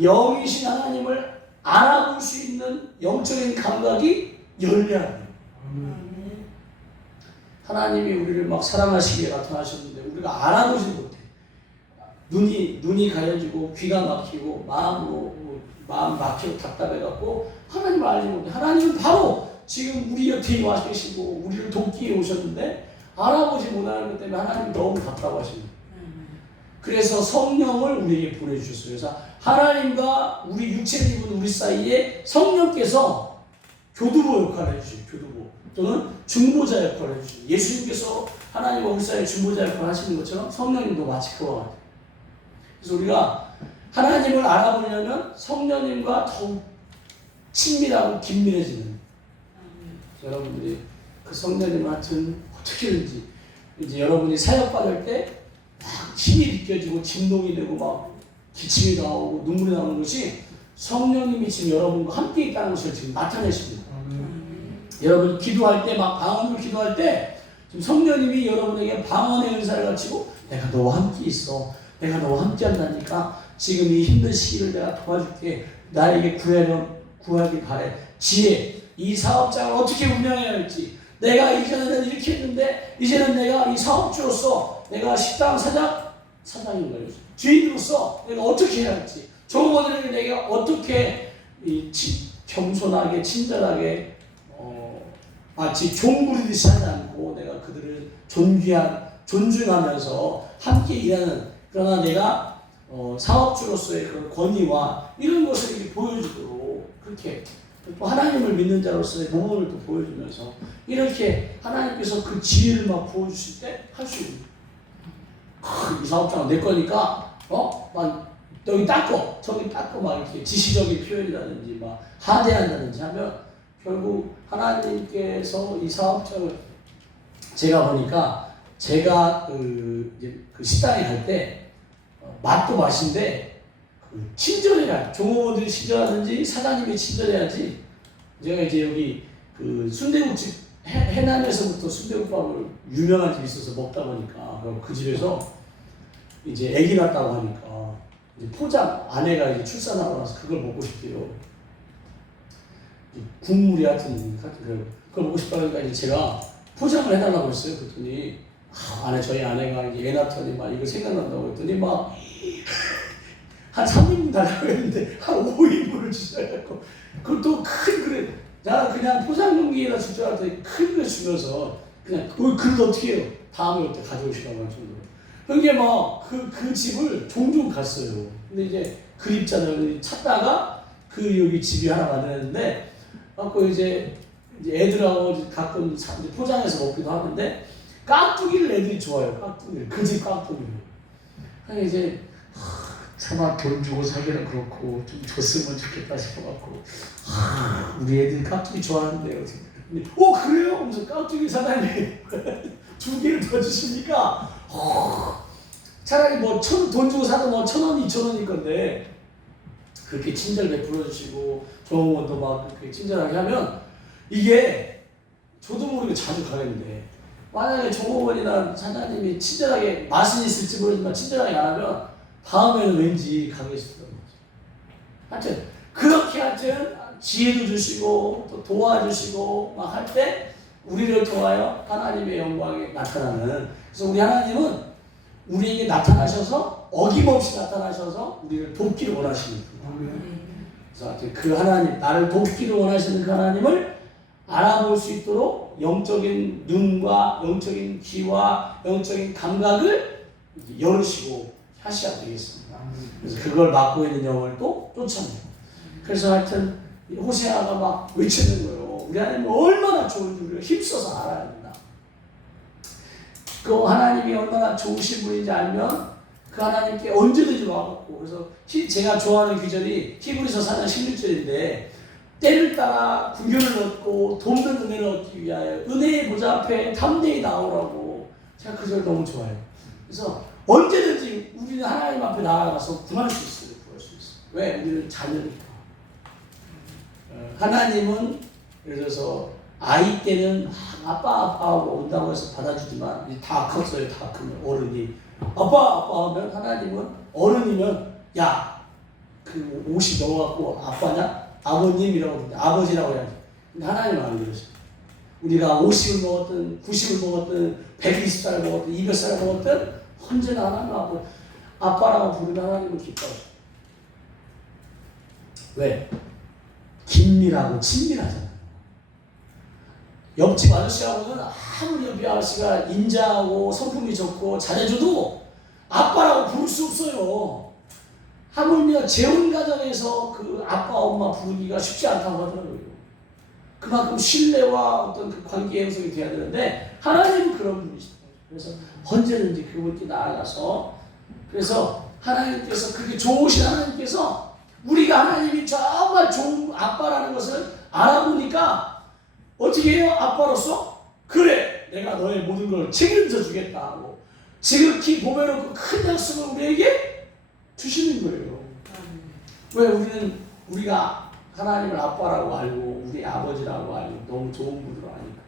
영이신 하나님을 알아볼 수 있는 영적인 감각이 열려야 돼요. 하나님이 우리를 막 사랑하시기에 나타나셨는데 우리가 알아보지 못해. 눈이 가려지고 귀가 막히고 마음 막히고 답답해갖고 하나님을 알지 못해. 하나님은 바로 지금 우리 곁에 와 계시고 우리를 돕기에 오셨는데 알아보지 못하는 것 때문에 하나님이 너무 답답하십니다. 그래서 성령을 우리에게 보내주셨어요. 그래서 하나님과 우리 육체를 입은 우리 사이에 성령께서 교두보 역할을 해주시고, 교두보 또는 중보자 역할을 해주시고, 예수님께서 하나님과 우리 사이에 중보자 역할을 하시는 것처럼 성령님도 마치 그와 같아요. 그래서 우리가 하나님을 알아보려면 성령님과 더욱 친밀하고 긴밀해지는, 여러분들이 그 성령님 같은 어떻게든지 이제 여러분이 사역받을 때 막 힘이 느껴지고 진동이 되고 막 기침이 나오고 눈물이 나오는 것이 성령님이 지금 여러분과 함께 있다는 것을 지금 나타내십니다. 여러분 기도할 때 막 방언으로 기도할 때 지금 성령님이 여러분에게 방언의 은사를 가지고 내가 너와 함께 있어. 내가 너와 함께 한다니까 지금 이 힘든 시기를 내가 도와줄게. 나에게 구하길 바래. 지혜. 이 사업장을 어떻게 운영해야 할지. 내가 이전에는 이렇게 했는데 이제는 내가 이 사업주로서 내가 식당 사장인 거예요. 주인으로서 내가 어떻게 해야 할지. 종업원들에게 내가 어떻게 겸손하게 친절하게 마치 종부리듯이 하지 않고 내가 그들을 존중하면서 함께 일하는 그러나 내가 사업주로서의 그런 권위와 이런 것을 이렇게 보여주도록 그렇게 또 하나님을 믿는 자로서의 모범을 또 보여주면서 이렇게 하나님께서 그 지혜를 막 부어주실 때 할 수 있는 이 사업장은 내 거니까 막 여기 닦고 저기 닦고 막 이렇게 지시적인 표현이라든지 막 하대한다든지 하면 결국 하나님께서 이 사업장을 제가 보니까 제가 그 식당에 갈 때 맛도 맛인데 친절해야 종업원들이 친절하든지 사장님이 친절해야지. 제가 이제 여기 그 순대국집 해남에서부터 순대국밥을 유명한 집이 있어서 먹다 보니까 그 집에서 이제 아기 낳았다고 하니까 이제 포장 아내가 이제 출산하고 나서 그걸 먹고 싶대요. 국물이 하여튼 그걸 먹고 싶다니까 이제 제가 포장을 해달라고 했어요. 그랬더니 저희 아내가 이제 애 낳더니 막 이거 생각난다고 했더니 막 한 3인분 달라고 했는데 한 5인분을 주셔갖고 그것도 큰 그릇 그냥 포장용기에다 줄 줄 알았더니 큰 그릇 주면서 그냥 그릇 어떻게 해요? 다음에 올 때 가져오시라고 할 정도로 그게 막 그 집을 종종 갔어요. 근데 이제 그 입자를 찾다가 여기 집이 하나 마련했는데 갖고 이제 애들하고 가끔 포장해서 먹기도 하는데 깍두기를 애들이 좋아해요. 깍두기를 그 집 깍두기를. 아니 이제 차마 돈 주고 사기는 그렇고 좀 줬으면 좋겠다 싶어갖고 우리 애들이 깍두기 좋아하는데요. 그래요? 하면서 깍두기 사장님 2개를 더 주시니까 차라리 뭐 돈 주고 사도 뭐 1,000원, 2,000원일 건데 그렇게 친절 베풀어 주시고 종업원도 막 그렇게 친절하게 하면 이게 저도 모르게 자주 가겠는데 만약에 종업원이나 사장님이 친절하게 맛은 있을지 모르지만 친절하게 안 하면 다음에는 왠지 가겠더라고요. 하여튼 그렇게 하여튼 지혜도 주시고 또 도와주시고 막 할 때 우리를 통하여 하나님의 영광이 나타나는 그래서 우리 하나님은 우리에게 나타나셔서 어김없이 나타나셔서 우리를 돕기를 원하시는 분이에요. 그래서 그 하나님 나를 돕기를 원하시는 그 하나님을 알아볼 수 있도록 영적인 눈과 영적인 귀와 영적인 감각을 열으시고 하셔야 되겠습니다. 그래서 그걸 맡고 있는 영을 또 쫓아내고 그래서 하여튼 호세아가 막 외치는 거예요. 우리 하나님은 얼마나 좋은지 우리가 힘써서 알아야 된다. 그 하나님이 얼마나 좋으신 분인지 알면 그 하나님께 언제든지 와갖고 그래서 제가 좋아하는 규절이 히브리서 4장 16절인데 때를 따라 구별을 얻고 돕는 은혜를 얻기 위하여 은혜의 보좌 앞에 담대히 나오라고 제가 그 절 너무 좋아해요. 그래서 언제든지 우리는 하나님 앞에 나아가서 구할 수 있어요. 구할 수 있어요. 왜? 우리는 자녀니까. 하나님은 예를 들어서 아이 때는 아빠하고 온다고 해서 받아주지만 다 컸어요. 다 크면 어른이 아빠 하면 하나님은 어른이면 야 그 50 넘어갖고 아빠냐? 아버님이라고 하는데 아버지라고 해야지. 근데 하나님은 안 그러셔. 우리가 50을 먹었든 90을 먹었든 120살을 먹었든 200살을 먹었든 언제나 하나님 앞에 아빠라고 부르는 하나님을 기뻐하셔. 왜? 긴밀하고 친밀하잖아요. 옆집 아저씨하고는 아무리 옆집 아저씨가 인자하고 성품이 좋고 잘해줘도 아빠라고 부를 수 없어요. 하물며 재혼 가정에서 그 아빠 엄마 부르기가 쉽지 않다고 하더라고요. 그만큼 신뢰와 어떤 그 관계 형성이 돼야 되는데 하나님은 그런 분이시다. 그래서 언제든지 그분께 나아가서 그래서 하나님께서 그렇게 좋으신 하나님께서 우리가 하나님이 정말 좋은 아빠라는 것을 알아보니까 어떻게 해요? 아빠로서 그래 내가 너의 모든 걸 책임져 주겠다 하고 지극히 보배롭고 큰 약속을 우리에게 주시는 거예요. 왜 우리가 하나님을 아빠라고 알고 우리 아버지라고 알고 너무 좋은 분으로 아니까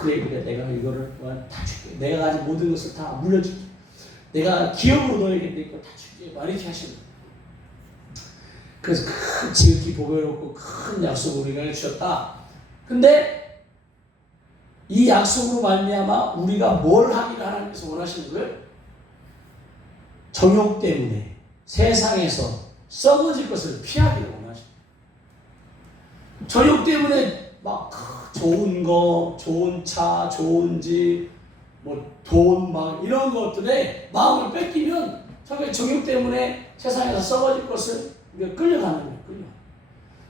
그래 내가 이거를 다 줄게. 내가 가진 모든 것을 다 물려줄게. 내가 기업으로 너에게 내 거 다 줄게. 이렇게 하시는 거예요. 그래서 큰 지극히 보배롭고 큰 약속을 우리가 주셨다. 근데 이 약속으로 말미암아 우리가 뭘 하기를 하나님께서 원하시는 거예요? 정욕 때문에 세상에서 썩어질 것을 피하기를 원하십니다. 정욕 때문에 막 좋은 거, 좋은 차, 좋은 집, 돈 막 이런 것들에 마음을 뺏기면 정욕 때문에 세상에서 썩어질 것을 우리가 끌려가는 거예요.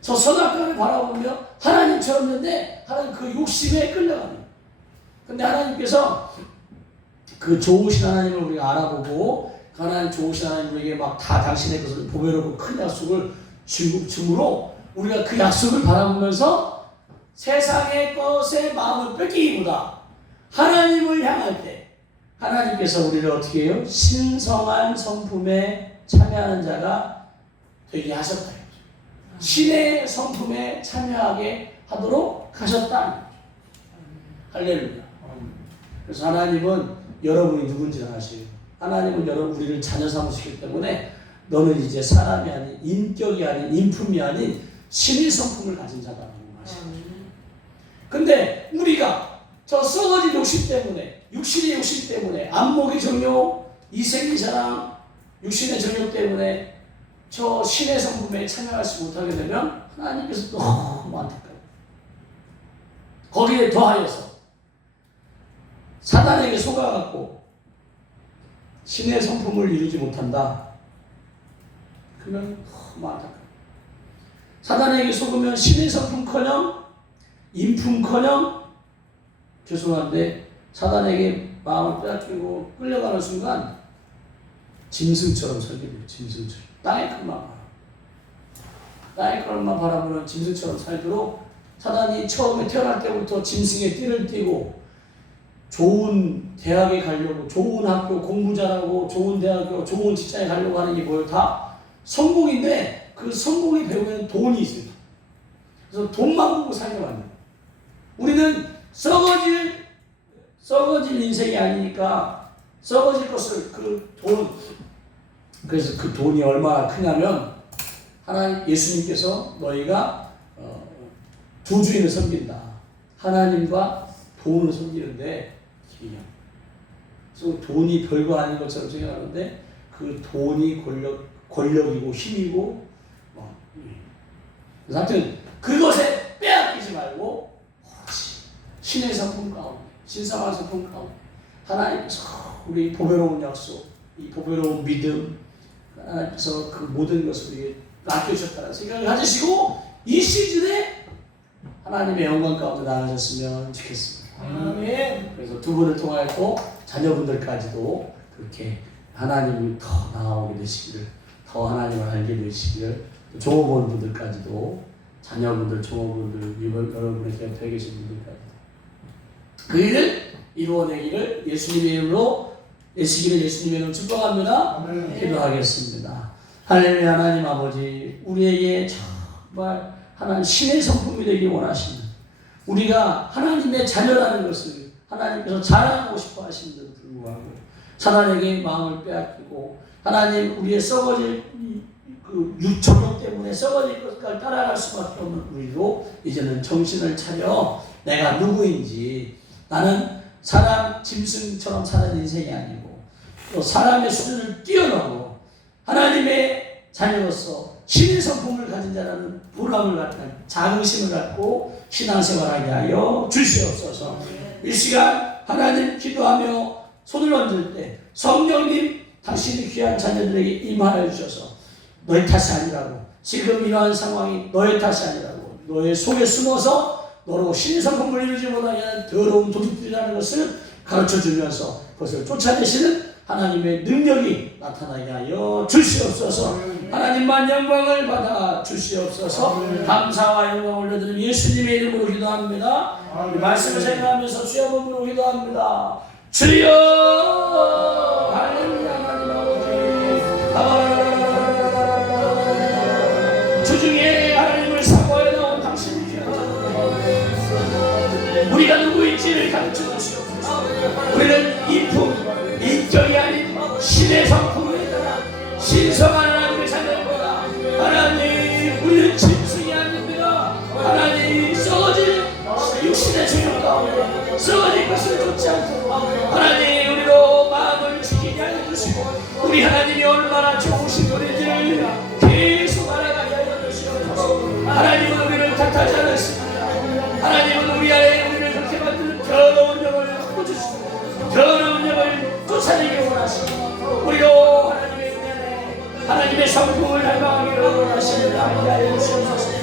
저 선악과를 바라보며 하나님처럼인데 하나님 그 욕심에 끌려가는 거예요. 근데 하나님께서 그 좋으신 하나님을 우리가 알아보고 하나님 좋으신 하나님 우리에게 막 다 당신의 것을 보배롭고 큰 약속을 주므로 우리가 그 약속을 바라보면서 세상의 것에 마음을 뺏기기보다 하나님을 향할 때 하나님께서 우리를 어떻게 해요? 신성한 성품에 참여하는 자가 되게 하셨다. 신의 성품에 참여하게 하도록 하셨다. 할렐루야. 그래서 하나님은 여러분이 누군지 아시고 하나님은 여러분 우리를 자녀 삼으시기 때문에 너는 이제 사람이 아닌 인격이 아닌 인품이 아닌 신의 성품을 가진 자다라고 하십니다. 근데 우리가 저 썩어진 욕심 때문에 육신의 욕심 때문에 안목의 정욕, 이생의 자랑, 육신의 정욕 때문에 저 신의 성품에 참여하지 못하게 되면 하나님께서 너무 안타까워요. 거기에 더하여서 사단에게 속아갖고 신의 성품을 이루지 못한다. 그러면 너무 안타까워요. 사단에게 속으면 신의 성품커녕 인품커녕 죄송한데 사단에게 마음을 빼앗기고 끌려가는 순간 짐승처럼 살게 돼요. 짐승처럼. 땅의 것만 바라보는 짐승처럼 살도록 사단이 처음에 태어날 때부터 짐승의 띠를 띠고 좋은 대학에 가려고 좋은 학교 공부 잘하고 좋은 대학교 좋은 직장에 가려고 하는 게 뭐예요? 다 성공인데 그 성공의 배후에는 돈이 있어요. 그래서 돈만 보고 살게 만들어요. 우리는 썩어질 인생이 아니니까 썩어질 것을 그래서 그 돈이 얼마나 크냐면 하나님 예수님께서 너희가 두 주인을 섬긴다. 하나님과 돈을 섬기는데 그래서 돈이 별거 아닌 것처럼 생각하는데 그 돈이 권력이고 힘이고 그래서 하여튼 그것에 빼앗기지 말고 신의 성품 가운데 신성한 성품 가운데 하나님께서 우리 보배로운 약속 이 보배로운 믿음 하나님께서 그 모든 것을 우리에게 맡겨주셨다는 생각을 가지시고 이 시즌에 하나님의 영광 가운데 나아졌으면 좋겠습니다. 아멘. 그래서 두 분을 통하여 또 자녀분들까지도 그렇게 하나님을 더 나아오게 되시기를 더 하나님을 알게 되시기를 종업원분들까지도 자녀분들, 종업원들, 여러분의 곁에 계신 분들까지도 그 일을 이루어내기를 예수님의 이름으로 예수님의 이름으로 축복합니다. 아멘. 기도하겠습니다. 할렐루야. 하나님 아버지 우리에게 정말 하나님 신의 성품이 되기 원하시는 우리가 하나님의 자녀라는 것을 하나님께서 자랑하고 싶어 하시는데도 불구하고 사단에게 마음을 빼앗기고 하나님 우리의 썩어질 그 육정욕 때문에 썩어질 것까지 따라갈 수밖에 없는 우리로 이제는 정신을 차려 내가 누구인지 나는 사람 짐승처럼 사는 인생이 아니고 또 사람의 수준을 뛰어넘어 하나님의 자녀로서 신의 성품을 가진 자라는 보람을 갖는 자긍심을 갖고 신앙생활하게 하여 주시옵소서. 이 시간 하나님 기도하며 손을 얹을 때 성령님 당신의 귀한 자녀들에게 임하여 주셔서 너의 탓이 아니라고 지금 이러한 상황이 너의 탓이 아니라고 너의 속에 숨어서 너로 신의 성품을 이루지 못하게 하는 더러운 도둑들이라는 것을 가르쳐주면서 그것을 쫓아내시는 하나님의 능력이 나타나게 하여 주시옵소서. 하나님만 영광을 받아 주시옵소서. 감사와 영광을 올려드리는 예수님의 이름으로 기도합니다. 우리 말씀을 생각하면서 주여 몸으로 기도합니다. 주여 할렐루야. 하나님 아버지 주중에 하나님을 우리는 인품, 인격이 아닌 신의 성품을 따라 신성한 하나님의 자녀입니다. 하나님, 우리는 짐승이 아닙니다. 하나님, 썩어질 육신의 주님 가운데 썩어질 것을 좋지 않도록 하나님, 우리로 마음을 지키게 하여 주시고, 우리 하나님이 얼마나 좋으신 분인지 계속 알아가게 하여 주시옵소서. 하나님은 우리를 탓하지 않으십니다. 하나님은 우리 안에 우리를 그렇게 만드는 더러운 영을 꽂으시고 더러운 영을 쫓아내기 원하시고, 우리로 하나님의 은혜에 하나님의 성품을 닮아가기를 원하십니다. 하여 주시옵소서.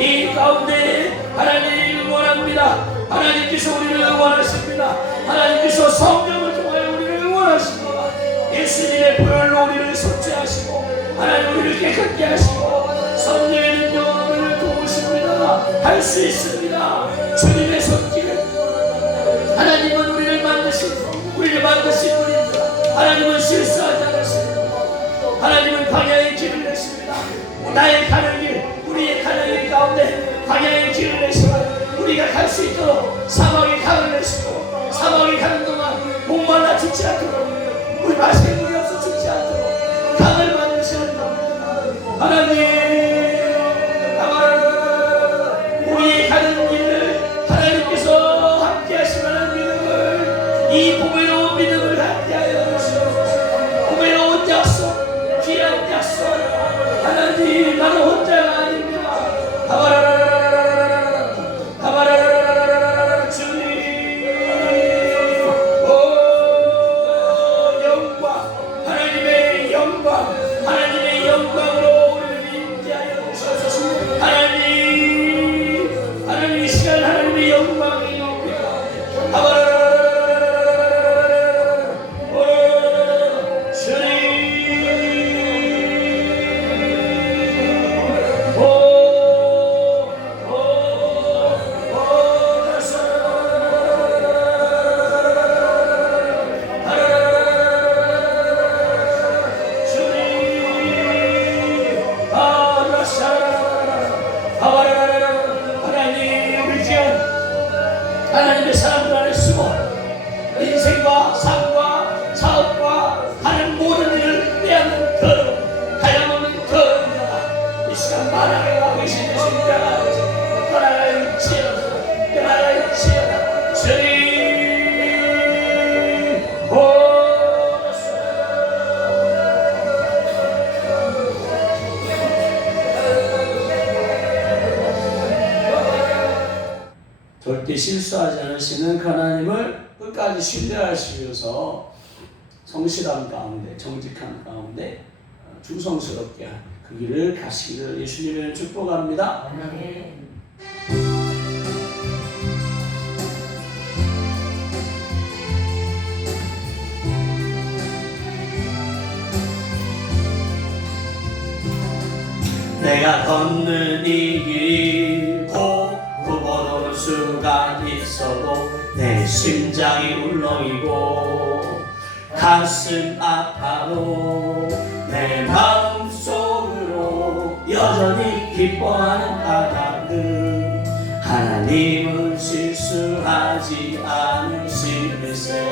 이 가운데 하나님 원합니다. 하나님께서 우리를 원하십니다. 하나님께서 성령을 통하여 우리를 원하십니다. 예수님의 보혈로 우리를 속죄하시고 하나님 우리를 깨끗게 하시고 성령의 능력으로 우리를 도우십니다. 할 수 있습니다. 주님의 손길, 하나님은 우리를 만드신 분입니다. 하나님은 실수하지 않으십니다. 하나님은 광야의 길을 내십니다. 나의 가는 길, 우리의 가는 길 가운데 광야의 길을 내시고 우리가 갈 수 있도록 사막의 강을 내시고, 사막에 가는 동안 목말라 죽지 않도록, 우리 마실 물이 없어 죽지 않도록 강을 만드시는 겁니다. 하나님, 우리의 가는 길을 하나님께서 함께 하시는 믿음을, 이 보배로운 믿음을 함께 하여 주시옵소서. 보배로운 약속, 귀한 약속, 하나님, 나는 혼자가 아닙니다. 하나님의 영광으로 우리를 임재하여 주셔서 하나님 이 시간 하나님의 영광이 옵니다. 하나님의 사람들 안에 숨어 인생과 삶과 사업과 하는 모든 일을 빼앗는 더러운 하염없는 더러운 자가 이 시간 만왕에 와 계신 주님과 떠나갈지어다, 떠나갈지어다. 주님 절대 실수하지 않으시는 하나님을 끝까지 신뢰하시기 위해서 성실함 가운데, 정직함 가운데 충성스럽게 그 길을 가시기를 예수님의 축복합니다. 아멘. 내가 걷는 이 길 굽어놓을 수가 있어도 내 심장이 울렁이고 가슴 아파도 내 마음속으로 여전히 기뻐하는 까닭은 하나님은 실수하지 않으시는세.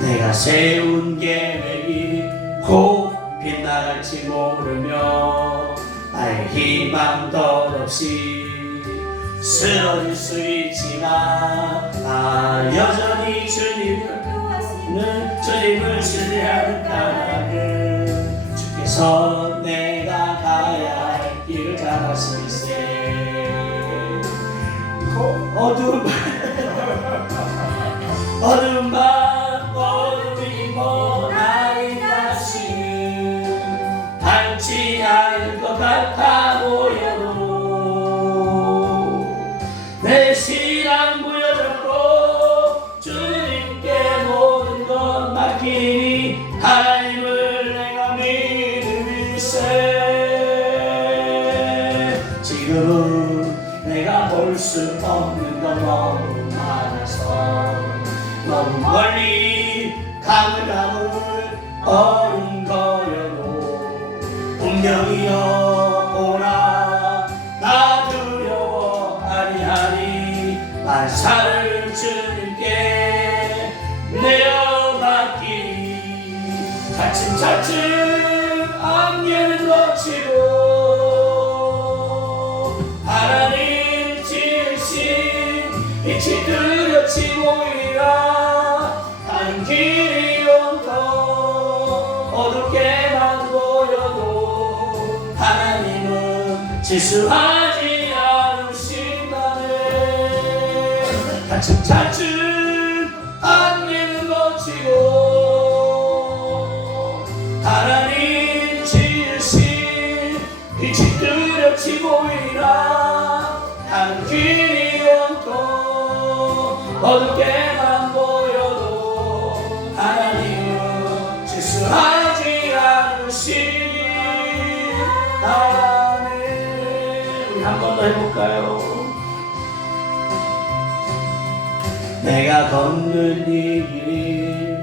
내가 세운 계획이 곧 빗나갈지 모르며 나의 희망 덧없이 쓰러질 수 있지만 여전히 주님을 신뢰하는 까닭은 주께서 내가 가야 할 길을 잘 아시니세. 어두운 밤 어둠이 머나리 다시는 닿지 않을 것 같아 보여도 내 신앙 무여졌고 주님께 모든 것 맡기니 하나님을 내가 믿으세. 지금은 내가 볼 수 없는 것 너무 많아서 너무 멀리 가물가물 어른거려도 운명이여 차츰 안개는 걷히고 하나님 지으신 빛이 뚜렷이 보이라. 다른 길이 온통 어둡게만 보여도 하나님은 실수하지 않으신다네. 차츰 안개는 걷히고 하나님 지으신 빛이 뚜렷이 보이라. 다른 길이 온통 어둡게만 보여도 하나님은 실수하지 않으시다네. 우리 한 번 더 해볼까요? 내가 걷는 이 길이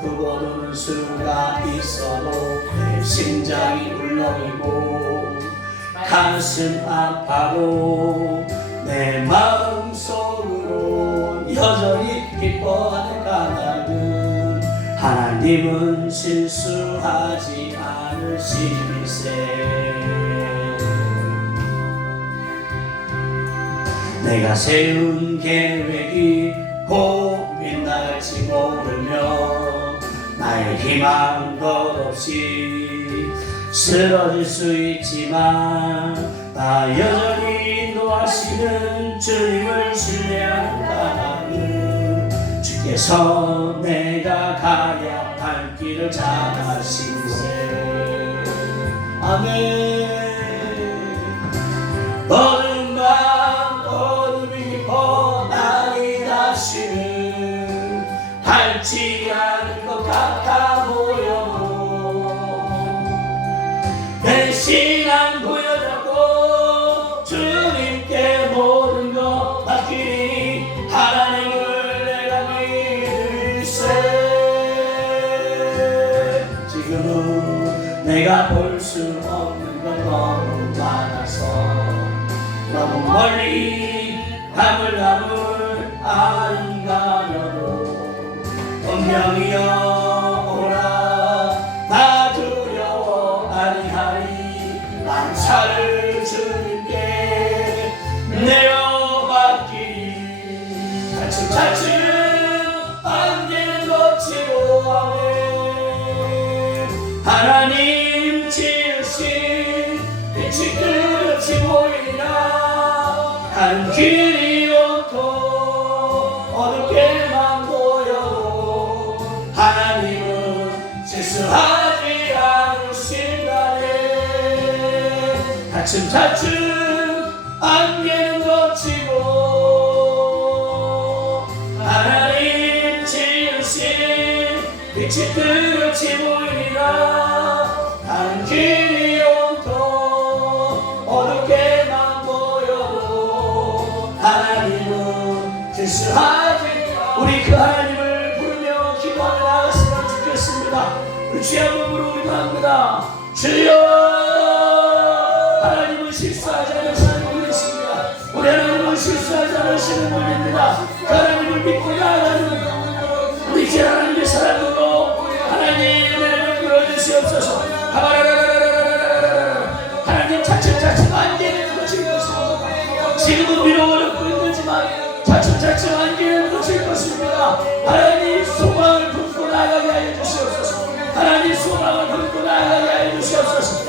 그 걸음은 수가 있어도 내 심장이 울렁이고 가슴 아파도 내 마음속으로 여전히 기뻐하는 까닭은 하나님은 실수하지 않으시세. 내가 세운 계획이 꼭 빗나갈지 모르며 나의 희망 덧없이 쓰러질 수 있지만 나 여전히 인도하시는 주님을 신뢰하는 까닭은 주께서 내가 가야 할 길을 잘 아시세. 아멘. 어두운 밤 어둠이 깊어 나이 다시는 밟지 않을 것 같아 보여도 내 신앙 보여잡고 주님께 모든 것 맡기니 하나님을 내가 믿으세. 지금은 내가 볼 수 없는 것 너무 많아서 너무 멀리 가물가물 아른가려도 운명이여 오라. 나 두려워 아니하리. 난 살을 주님께 내어 맡기리. 차츰 안개는 걷히고 아멘. 하나님 지으신 빛이 뚜렷이 보이나. 한 길이 온통 어둡게만 보여도 하나님은 실수하지 않으신다네. 차츰 안개는 걷히고 하나님 지으신 빛이 뚜렷이 보이라. 한 길이 온통 어둡게만 보여도 하나님은 실수하지. 우리 그 하나님을 부르며 기도하며 나갔으면 좋겠습니다. 우리 주의 몸으로 우리 합니다. 주여. 하나님은 실수하지 않으시는 분이십니다. 우리 하나님은 실수하지 않으시는 분입니다. 그 하나님을 믿고 나아가는 우리 주 하나님의 사랑으로 하나님을 끌어주시옵소서. 하나님 차츰 안개는 거칠 것입니다. 지금은 비록 어렵고 힘들지만 차츰 안개는 거칠 것입니다. 하나님 소망을 품고 나아가게 하여 주시옵소서. 하나님 소망을 품고 나아가게 하여 주시옵소서.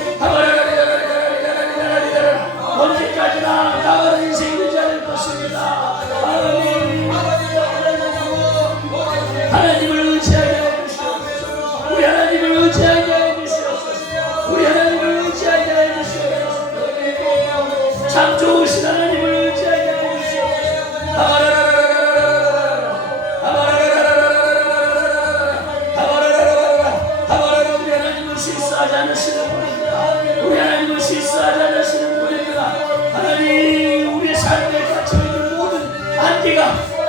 언제까지나 나가는 인생이 되지 않을 것입니다. 하나님을 의지하게 하여 주시옵소서. 우리 하나님을 의지하게 하여 주시옵소서. 우리 하나님을 의지하게 하여 주시옵소서. 참 좋으신 하나님을 의지하게 하여 주시옵소서. 우리 하나님은 실수하지 않으시는 분입니다. 우리 하나님은 실수하지 않으시는 분입니다. 하나님 우리의 삶에 갇혀있는 모든 안개가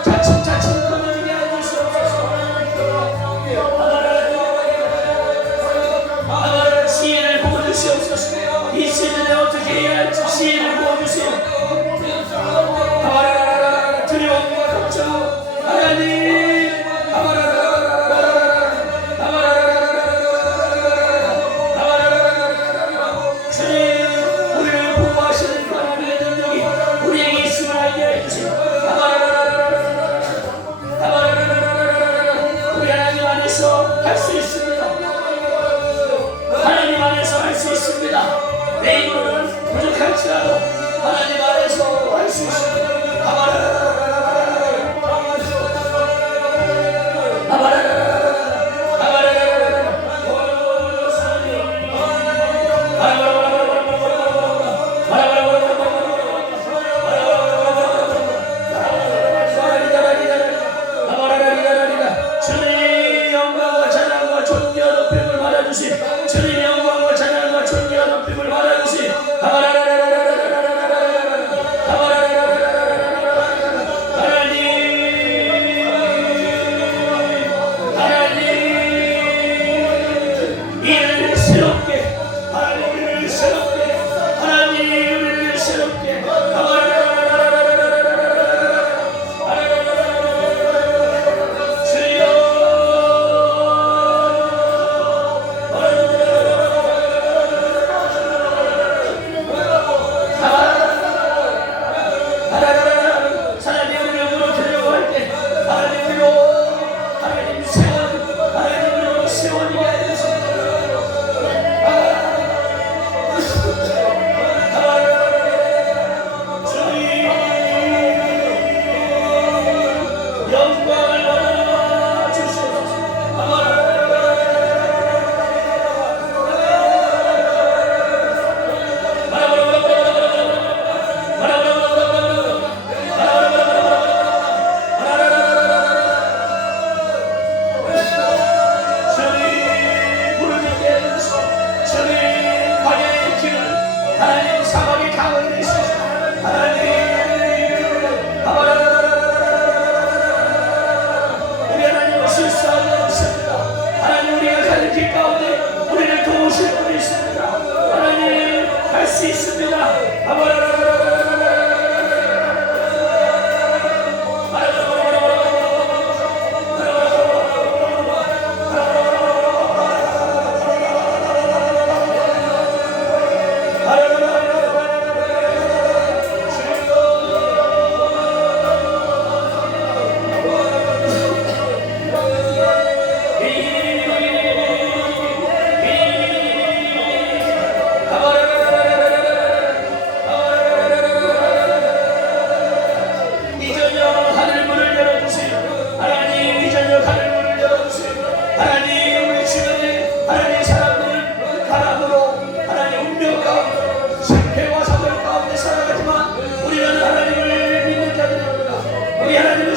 차츰 끊어지게 하여 주시옵소서. 시인을 보여주시옵소서. 이 시즌에 어떻게 해야 할지 시인을 보여주세요. 두려움과 걱정 하나님 내 힘으로는 부족할지라도 하나님 안에서 할 수 있습니다. 주님 영광과 찬양과 존귀와 높임을 받아주시. 하나님 이를 새롭게, 하나님 이를 새롭게, 하나님 이를 새롭게.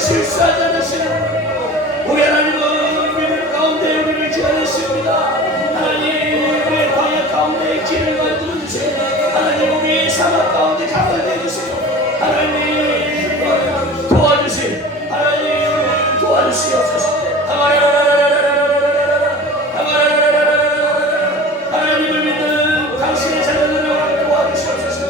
실수하지 않으시는 우리 하나님은 믿음 가운데 우리를 지어주십니다. 하나님 우리의 광야 가운데 길을 만들어주시고 하나님 우리의 사막 가운데 강을 내주시고 하나님 도와주시 하나님 도와주시옵소서. 하나님을 믿는 당신의 자녀들을 도와주시옵소서.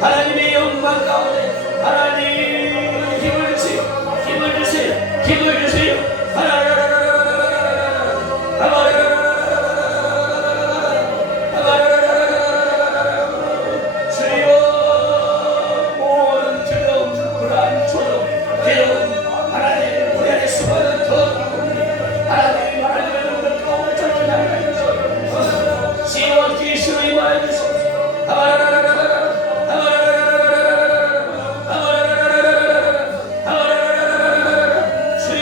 하나님의 영광 가운데 하나님 힘을 주세요. 힘을 주세요. 힘을 주세요. 주여 모든 두려움 불안 조롱 괴로움 하나님 우리 안에 수많은 더 하나님 하나님의 능력 가운데 쫓겨나게 해주시옵소서. 시원 귀신으로 임하여 주시옵소서. 주여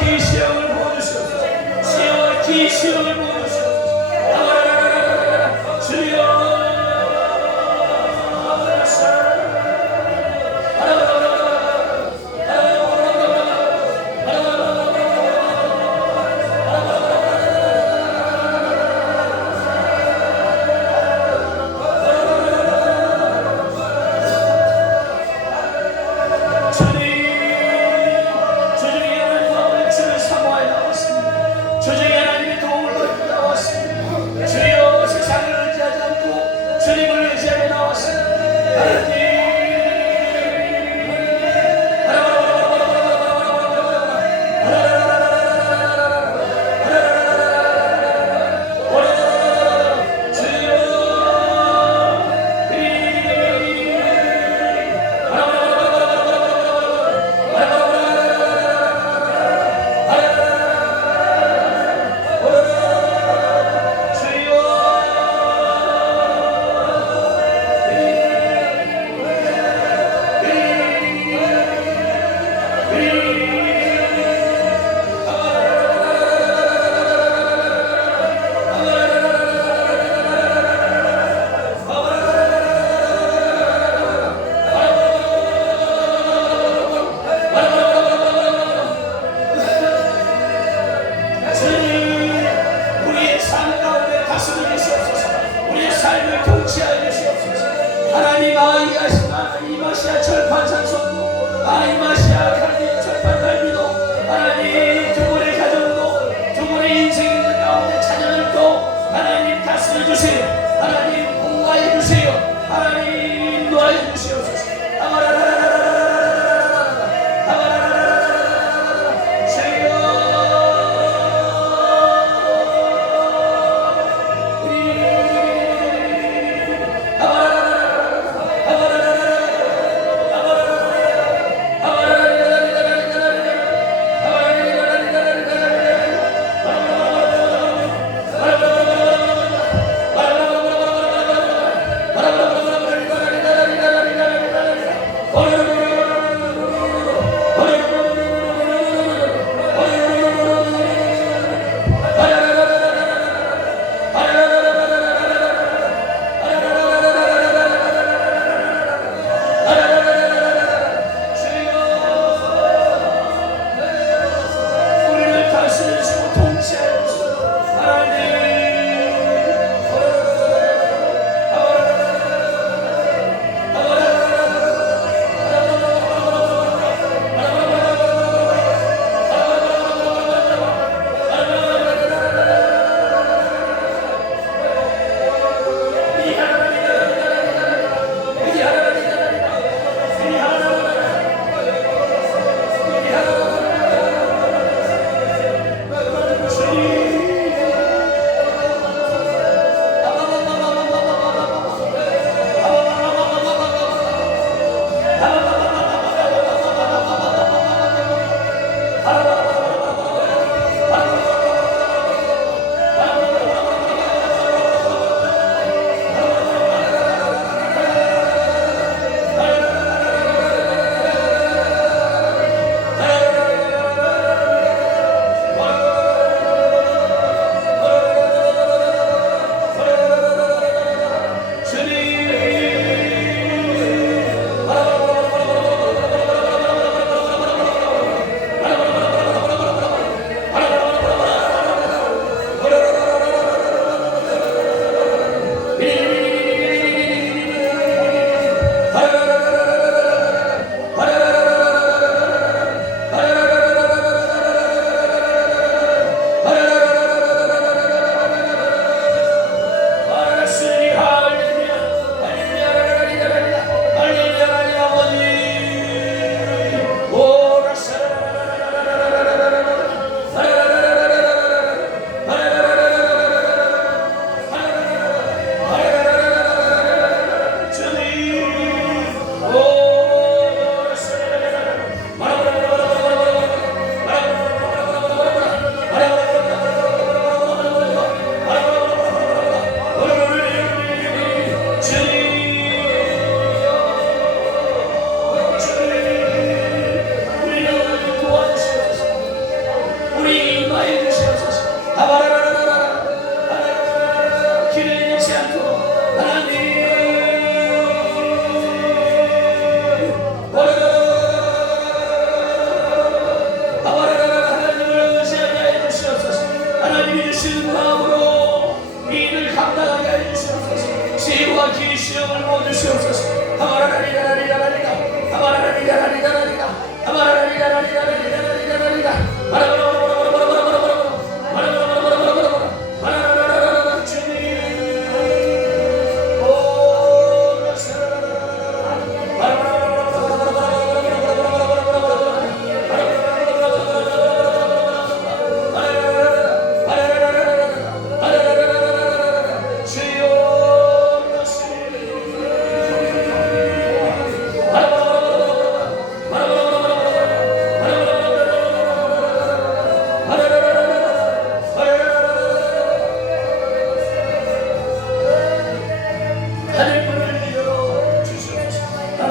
기시형을 부어주시옵소서. 시험과 기시형을 부어주시옵소서. 주여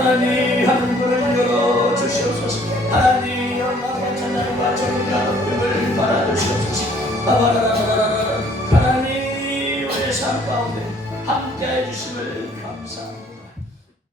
하나님 하늘문을 열어 주시옵소서. 하나님 영광과 찬양과 존귀와 높임을 받아 주시옵소서. 바바라라라